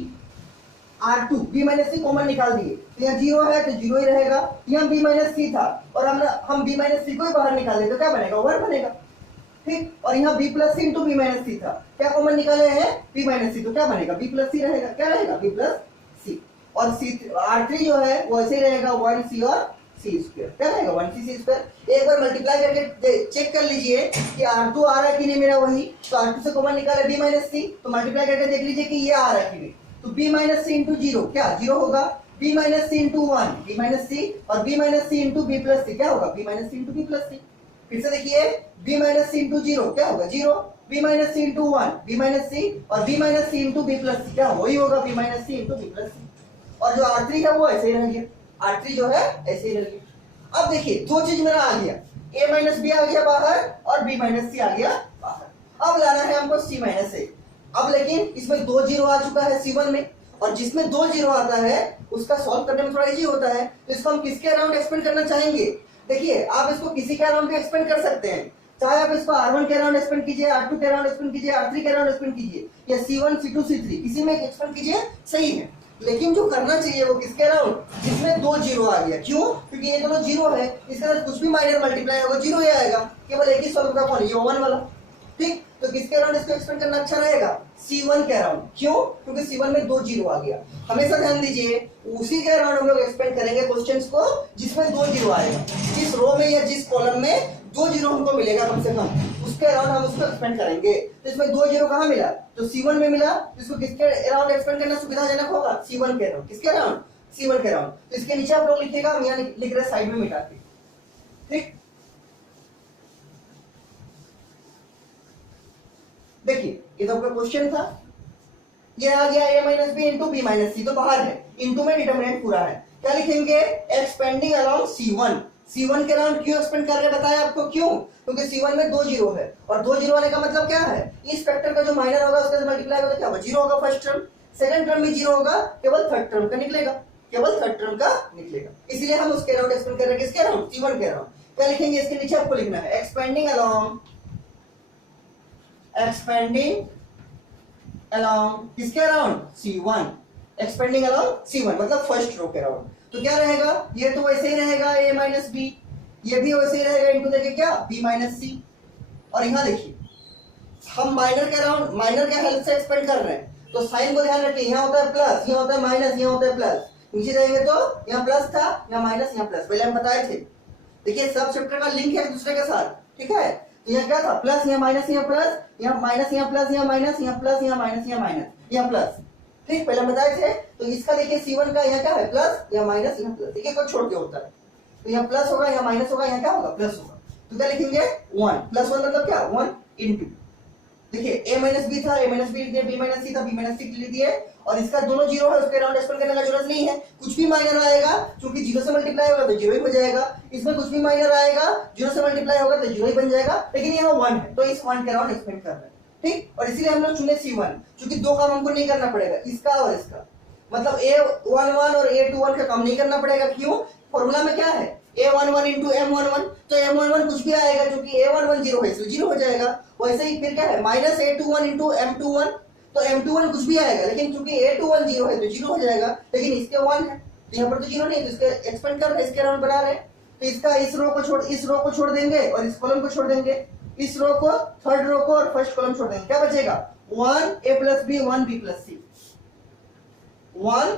R2 b minus c common निकाल दिए तो यहाँ 0 है तो 0 ही रहेगा, यहाँ b माइनस सी था और हम b माइनस सी को ही बाहर निकाल दे तो क्या बनेगा 1 बनेगा। ठीक, और यहाँ b प्लस सी इंटू बी माइनस सी था, क्या कॉमन निकाले हैं b माइनस सी, तो क्या बनेगा b प्लस सी रहेगा, क्या रहेगा b प्लस सी, और R3 जो है वो ऐसे रहेगा 1c और c स्क्वायर, क्या रहेगा 1c c स्क्वायर। एक बार मल्टीप्लाई करके चेक कर लीजिए कि R2 आ रहा है कि नहीं मेरा वही, तो R2 से कॉमन निकाले b माइनस सी, तो मल्टीप्लाई करके देख लीजिए कि ये आ रहा है कि नहीं, तो b माइनस सी इंटू 0 क्या 0 होगा, b माइनस सी इंटू 1 b माइनस सी, और b माइनस सी इंटू b प्लस सी क्या होगा b माइनस सी इंटू b प्लस सी। फिर से देखिए b माइनस सी इंटू 0 क्या होगा 0, b माइनस सी इंटू 1 b माइनस सी, और b माइनस सी इंटू b प्लस सी क्या वही होगा b माइनस सी इंटू b प्लस सी, और जो R3 है वो ऐसे ही रह गया, R3 जो है ऐसे ही रह गया। अब देखिए दो चीज मेरा आ गया, a माइनस बी आ गया बाहर और b माइनस सी आ गया बाहर। अब लाना है हमको c माइनस ए। अब लेकिन इसमें 2 0 आ चुका है C1 में, और जिसमें 2 0 आता है उसका सॉल्व करने में थोड़ा इजी होता है, तो इसको हम किसके अराउंड एक्सपेंड करना चाहेंगे। देखिए आप इसको किसी के अराउंड भी एक्सपेंड कर सकते हैं, चाहे आप इसको R1 के अराउंड एक्सपेंड कीजिए, R2 के अराउंड एक्सपेंड कीजिए, R3 के अराउंड एक्सपेंड कीजिए, या C1 C2 C3 किसी में एक्सपेंड कीजिए, सही है। लेकिन जो करना चाहिए वो किसके अराउंड, जिसमें 2 0 आ गया। क्यों, क्योंकि ये दोनों 0 है, इसके साथ कुछ भी माइनर मल्टीप्लाई होगा 0 ही आएगा, केवल एक ही सॉल्व का कौन, ये 1 वाला। ठीक, तो किसके अराउंड इसको एक्सपेंड करना अच्छा रहेगा, C1 के अराउंड। क्यों, क्योंकि C1 में 2 0 आ गया। हमेशा ध्यान दीजिए उसी के अराउंड हम लोग एक्सपेंड करेंगे क्वेश्चंस को जिसमें 2 0 आएगा, जिस रो में या जिस कॉलम में दो जीरो हमको मिलेगा कम से कम, उसके अराउंड हम उसको एक्सपेंड करेंगे। तो इसमें दो जीरो कहाँ मिला, तो C1 में मिला, तो इसको किसके अराउंड एक्सपेंड करना सुविधाजनक होगा, C1 के अराउंड। किसके अराउंड, C1 के अराउंड। तो इसके नीचे आप लोग लिखिएगा, हम यहाँ लिख रहे साइड में मिटा के, ठीक। देखिए ये तो आपका क्वेश्चन था, ये आ गया a minus B into B minus C, तो बाहर है, इंटू में डिटरमिनेंट पूरा है। क्या लिखेंगे, एक्सपेंडिंग अराउंड C1। C1 के अराउंड क्यों एक्सपेंड कर रहे हैं बताया आपको, क्यों, क्योंकि C1 में दो जीरो है, और दो जीरो वाले का मतलब क्या है, इस फैक्टर का जो माइनर होगा उसका मल्टीप्लाई होगा, क्या होगा, जीरो होगा फर्स्ट टर्म, सेकंड टर्म भी जीरो होगा, केवल थर्ड टर्म का निकलेगा, केवल थर्ड टर्म का निकलेगा। इसलिए हम उसके अराउंड एक्सपेंड कर रहे हैं, किसके अराउंड, C1 के अराउंड। क्या लिखेंगे, इसके नीचे आपको लिखना है एक्सपेंडिंग अलोंग किसके around, C1, expanding along C1 मतलब फर्स्ट रो के अराउंड। तो क्या रहेगा, ये तो वैसे ही रहेगा a माइनस बी, ये भी वैसे ही रहेगा इनटू देखिए क्या b माइनस सी। और यहाँ देखिए हम माइनर के अराउंड, माइनर के हेल्प से एक्सपेंड कर रहे हैं, तो साइन को ध्यान रखिए, यहाँ होता है प्लस, यहाँ होता है माइनस, यहाँ होता है प्लस, नीचे जाएंगे तो यहाँ प्लस था, यहाँ माइनस, यहाँ प्लस, पहले हम बताए थे। देखिए सब चैप्टर का लिंक है एक दूसरे के साथ, ठीक है। तो यहाँ क्या था, प्लस, यहाँ माइनस, यहाँ प्लस, यहाँ माइनस, यहाँ प्लस, यहाँ माइनस, यहाँ प्लस, यहाँ माइनस, यहाँ माइनस, यहाँ प्लस, ठीक, पहले हम बताए थे। तो इसका देखिए C1 का यहाँ क्या है, प्लस, यहाँ माइनस, यहाँ प्लस, देखिए कुछ छोड़ के होता है, तो यहाँ प्लस होगा, यहाँ माइनस होगा, यहाँ क्या होगा, प्लस होगा। तो क्या लिखेंगे, 1 प्लस 1 मतलब क्या, 1 इंटू, देखिए a माइनस बी था, a माइनस बी लिख दिया, b माइनस सी था, b माइनस सी लिख दिए, और इसका दोनों जीरो है, उसके अराउंड एक्सपेंड करने का जरूरत नहीं है। कुछ भी माइनर आएगा, क्योंकि जीरो से मल्टीप्लाई होगा तो जीरो ही हो जाएगा, इसमें कुछ भी माइनर आएगा, जीरो से मल्टीप्लाई होगा तो जीरो ही बन जाएगा, लेकिन यहाँ 1 है, तो इस 1 के अराउंड एक्सपेंड कर रहे हैं, ठीक। और इसीलिए हम लोग चुने C1, क्योंकि दो काम हमको नहीं करना पड़ेगा, इसका और इसका, मतलब A11 और A21 का काम नहीं करना पड़ेगा। क्यों, फॉर्मूला में क्या है, A11 इंटू M11, तो M11 कुछ भी आएगा, क्योंकि A11 जीरो है इसलिए जीरो हो जाएगा। वैसे ही फिर क्या है, माइनस A21 इंटू M21, तो M21 कुछ भी आएगा, लेकिन क्योंकि A21 जीरो है तो जीरो हो जाएगा, लेकिन इसके 1 है, तो यहाँ पर तो जीरो नहीं है, तो इसके एक्सपेंड कर रहे हैं, इसके अराउंड बना रहे हैं। तो इसका इस रो को छोड़ देंगे और इस कॉलम को छोड़ देंगे, इस रो को, थर्ड रो को और फर्स्ट कॉलम छोड़ देंगे, क्या बचेगा, 1a plus B 1b plus C, 1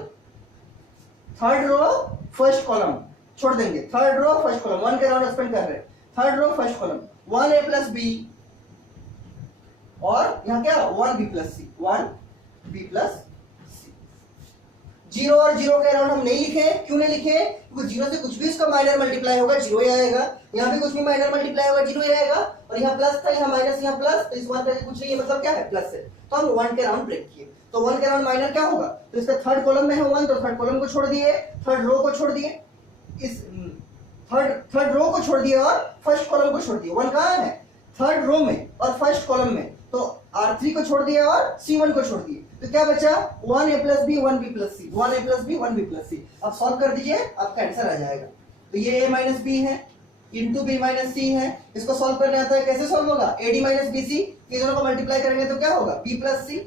third row first column छोड़ देंगे, थर्ड रो फर्स्ट कॉलम, 1 के अराउंड एक्सपेंड कर रहे हैं, third row first column 1a plus b, और यहाँ क्या 1b plus c, 1b plus c. Zero और जीरो के अराउंड हम नहीं लिखे, क्यों नहीं लिखे, क्योंकि जीरो से कुछ भी इसका माइनर मल्टीप्लाई होगा जीरो ही आएगा, यहाँ भी कुछ भी माइनर मल्टीप्लाई होगा जीरो ही आएगा, और यहाँ प्लस था, यहाँ माइनस, यहाँ प्लस, तो इस 1 का कुछ नहीं है, मतलब क्या है, प्लस है। तो हम 1 के अराउंड ब्रेक किए, तो 1 के अराउंड माइनर क्या होगा, तो इसका थर्ड कॉलम में है 1, तो थर्ड कॉलम को छोड़ दिए, थर्ड रो को छोड़ दिए, इस थर्ड रो को छोड़ दिए और फर्स्ट कॉलम को छोड़ दिए। 1 कहाँ है, थर्ड रो में और फर्स्ट कॉलम में, तो R3 को छोड़ दिया और C1 को छोड़ दिए, तो क्या बचा 1a plus B 1b plus C, 1a plus B 1b plus C. अब सॉल्व कर दीजिए, आपका आंसर आ जाएगा। तो ये a माइनस बी है इंटू बी माइनस सी है, इसको सॉल्व करने आता है, कैसे सॉल्व होगा, ad माइनस बी सी, ये दोनों को मल्टीप्लाई करेंगे तो क्या होगा, b प्लस सी,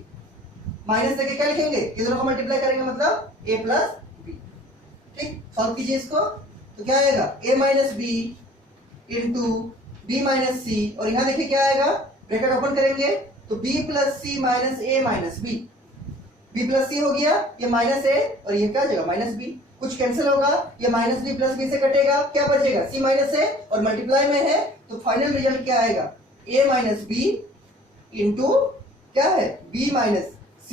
माइनस देके क्या लिखेंगे, ये दोनों को मल्टीप्लाई करेंगे मतलब a प्लस बी, ठीक। सॉल्व कीजिए इसको, तो क्या आएगा, a minus B into B minus C, और यहाँ देखिए क्या आएगा, ब्रैकेट ओपन करेंगे तो b plus C minus a minus B, b plus C हो गया, ये माइनस a और ये क्या हो जाएगा माइनस b, कुछ कैंसिल होगा, ये माइनस b प्लस b से कटेगा, क्या बचेगा c माइनस a, और मल्टीप्लाई में है तो फाइनल रिजल्ट क्या आएगा, a माइनस b इंटू क्या है b माइनस c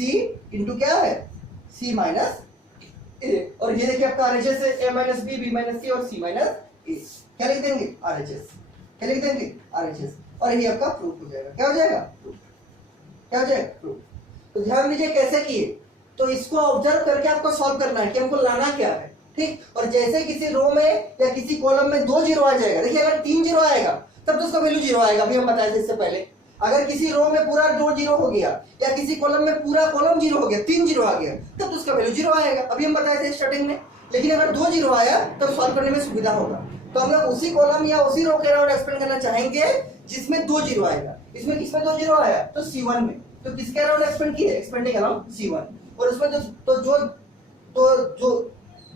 इंटू क्या है c माइनस a, और ये देखिए आपका RHS है a minus b minus c और c माइनस a, क्या लिख देंगे RHS, क्या लिख देंगे RHS, और ये आपका प्रूफ हो जाएगा, क्या हो जाएगा प्रूफ, क्या हो जाएगा प्रूफ। तो ध्यान दीजिए कैसे किए, तो इसको ऑब्जर्व करके आपको सॉल्व करना है कि हमको लाना क्या है, ठीक। और जैसे किसी रो में या किसी कॉलम में 2 जीरो आ जाएगा, देखिए अगर 3 जीरो आएगा तब तो उसका वैल्यू जीरो आएगा, अभी हम बताए थे इससे पहले। अगर किसी रो में पूरा 2 जीरो हो गया या किसी कॉलम में पूरा कॉलम जीरो हो गया, 3 जीरो आ गया, तब तो उसका वैल्यू जीरो आएगा, अभी हम बताए थे स्टार्टिंग में। लेकिन अगर 2 जीरो आया तब सॉल्व करने में सुविधा होगा, तो हम लोग उसी कॉलम या उसी रो के अराउंड एक्सपेंड करना चाहेंगे जिसमें 2 जीरो आएगा। इसमें किसमें 2 जीरो आया, तो C1 में, तो किसके अराउंड एक्सपेंड किए, एक्सपेंडिंग अराउंड C1, और उसमें जो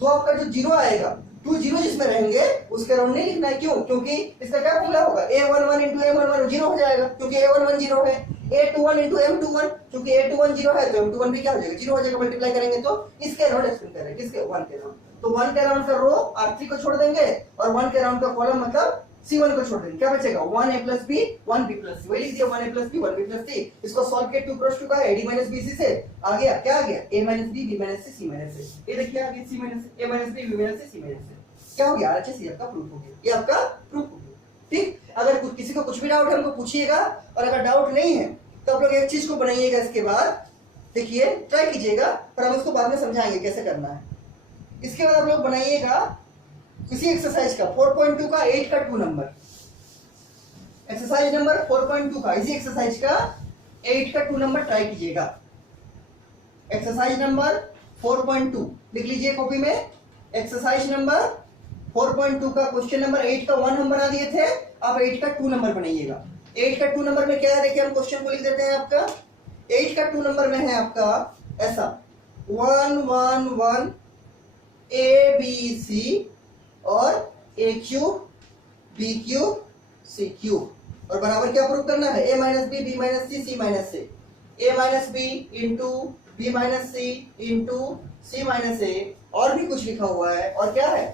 आपका जो जीरो आएगा, 2 जीरो जिसमें रहेंगे उसके अराउंड नहीं लिखना है, क्यों, क्योंकि इसका क्या फॉर्मूला होगा, a11 इंटू m11 जीरो हो जाएगा, क्योंकि a11 जीरो है, a21 इंटू m21, क्योंकि a21 जीरो है तो m21 भी क्या हो जाएगा, जीरो हो जाएगा, मल्टीप्लाई करेंगे तो इसके अराउंड एक्सपेंड करेंगे, किसके 1 के अराउंड। तो 1 के अराउंड का रो R3 को छोड़ देंगे और 1 के अराउंड का कॉलम मतलब C1 को छोड़ देंगे, क्या बचेगा 1a plus B 1b plus सी, वही लिख दिया 1a plus B 1b plus सी। इसको सॉल्व किया 2 क्रॉस 2 का ad माइनस bc से आ गया, क्या आ गया a minus b b minus c c minus a। ये देखिए आ गया c minus a minus b b minus c c minus a, क्या हो गया RHS ये आपका प्रूफ हो गया, ये आपका प्रूफ हो गया। ठीक, अगर किसी को कुछ भी डाउट है हमको पूछिएगा, और अगर डाउट नहीं है तो आप लोग एक चीज को बनाइएगा, इसके बाद देखिए ट्राई कीजिएगा, पर हम उसको बाद में समझाएंगे कैसे करना है। इसके बाद आप लोग बनाइएगा इसी एक्सरसाइज का 4.2 का 8 का 2 नंबर, एक्सरसाइज नंबर 4.2 का इसी एक्सरसाइज का 8 का 2 नंबर ट्राई कीजिएगा। एक्सरसाइज नंबर 4.2 लिख लीजिए कॉपी में, एक्सरसाइज नंबर 4.2 का क्वेश्चन नंबर 8 का 1 नंबर आ दिए थे, आप 8 का 2 नंबर बनाइएगा। 8 का 2 नंबर में क्या है देखिए, हम क्वेश्चन को लिख देते हैं। आपका 8 का 2 नंबर में है आपका ऐसा 1 1 1 a b c और a cube b cube c cube, और बराबर क्या प्रूव करना है a minus B b minus c c minus a, a minus B into b minus C into c minus a, और भी कुछ लिखा हुआ है, और क्या है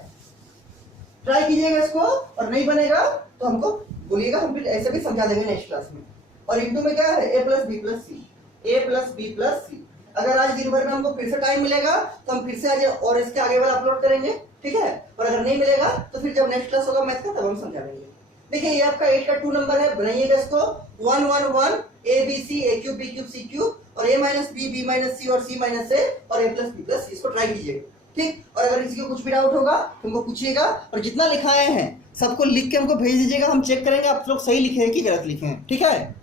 ट्राई कीजिएगा इसको, और नहीं बनेगा तो हमको बोलिएगा, हम फिर ऐसे भी समझा देंगे नेक्स्ट क्लास में। और इंटू में क्या है a plus B plus C, a plus B plus C. अगर आज दिन भर में हमको फिर से टाइम मिलेगा तो हम फिर से आज और इसके आगे वाला अपलोड करेंगे, ठीक है। और अगर नहीं मिलेगा तो फिर जब नेक्स्ट क्लास होगा मैथ का तब हम समझा देंगे। देखिए ये आपका 8 का 2 नंबर है, बनाइएगा इसको 1 1 1 a b c a cube b cube c cube और a minus b b minus c और c माइनस a और a plus b plus c, इसको ट्राई कीजिएगा, ठीक। और अगर किसी को कुछ भी डाउट होगा तुमको पूछिएगा, और जितना लिखाए हैं सबको लिख के हमको भेज दीजिएगा, हम चेक करेंगे आप लोग सही लिखे हैं कि गलत लिखे हैं, ठीक है।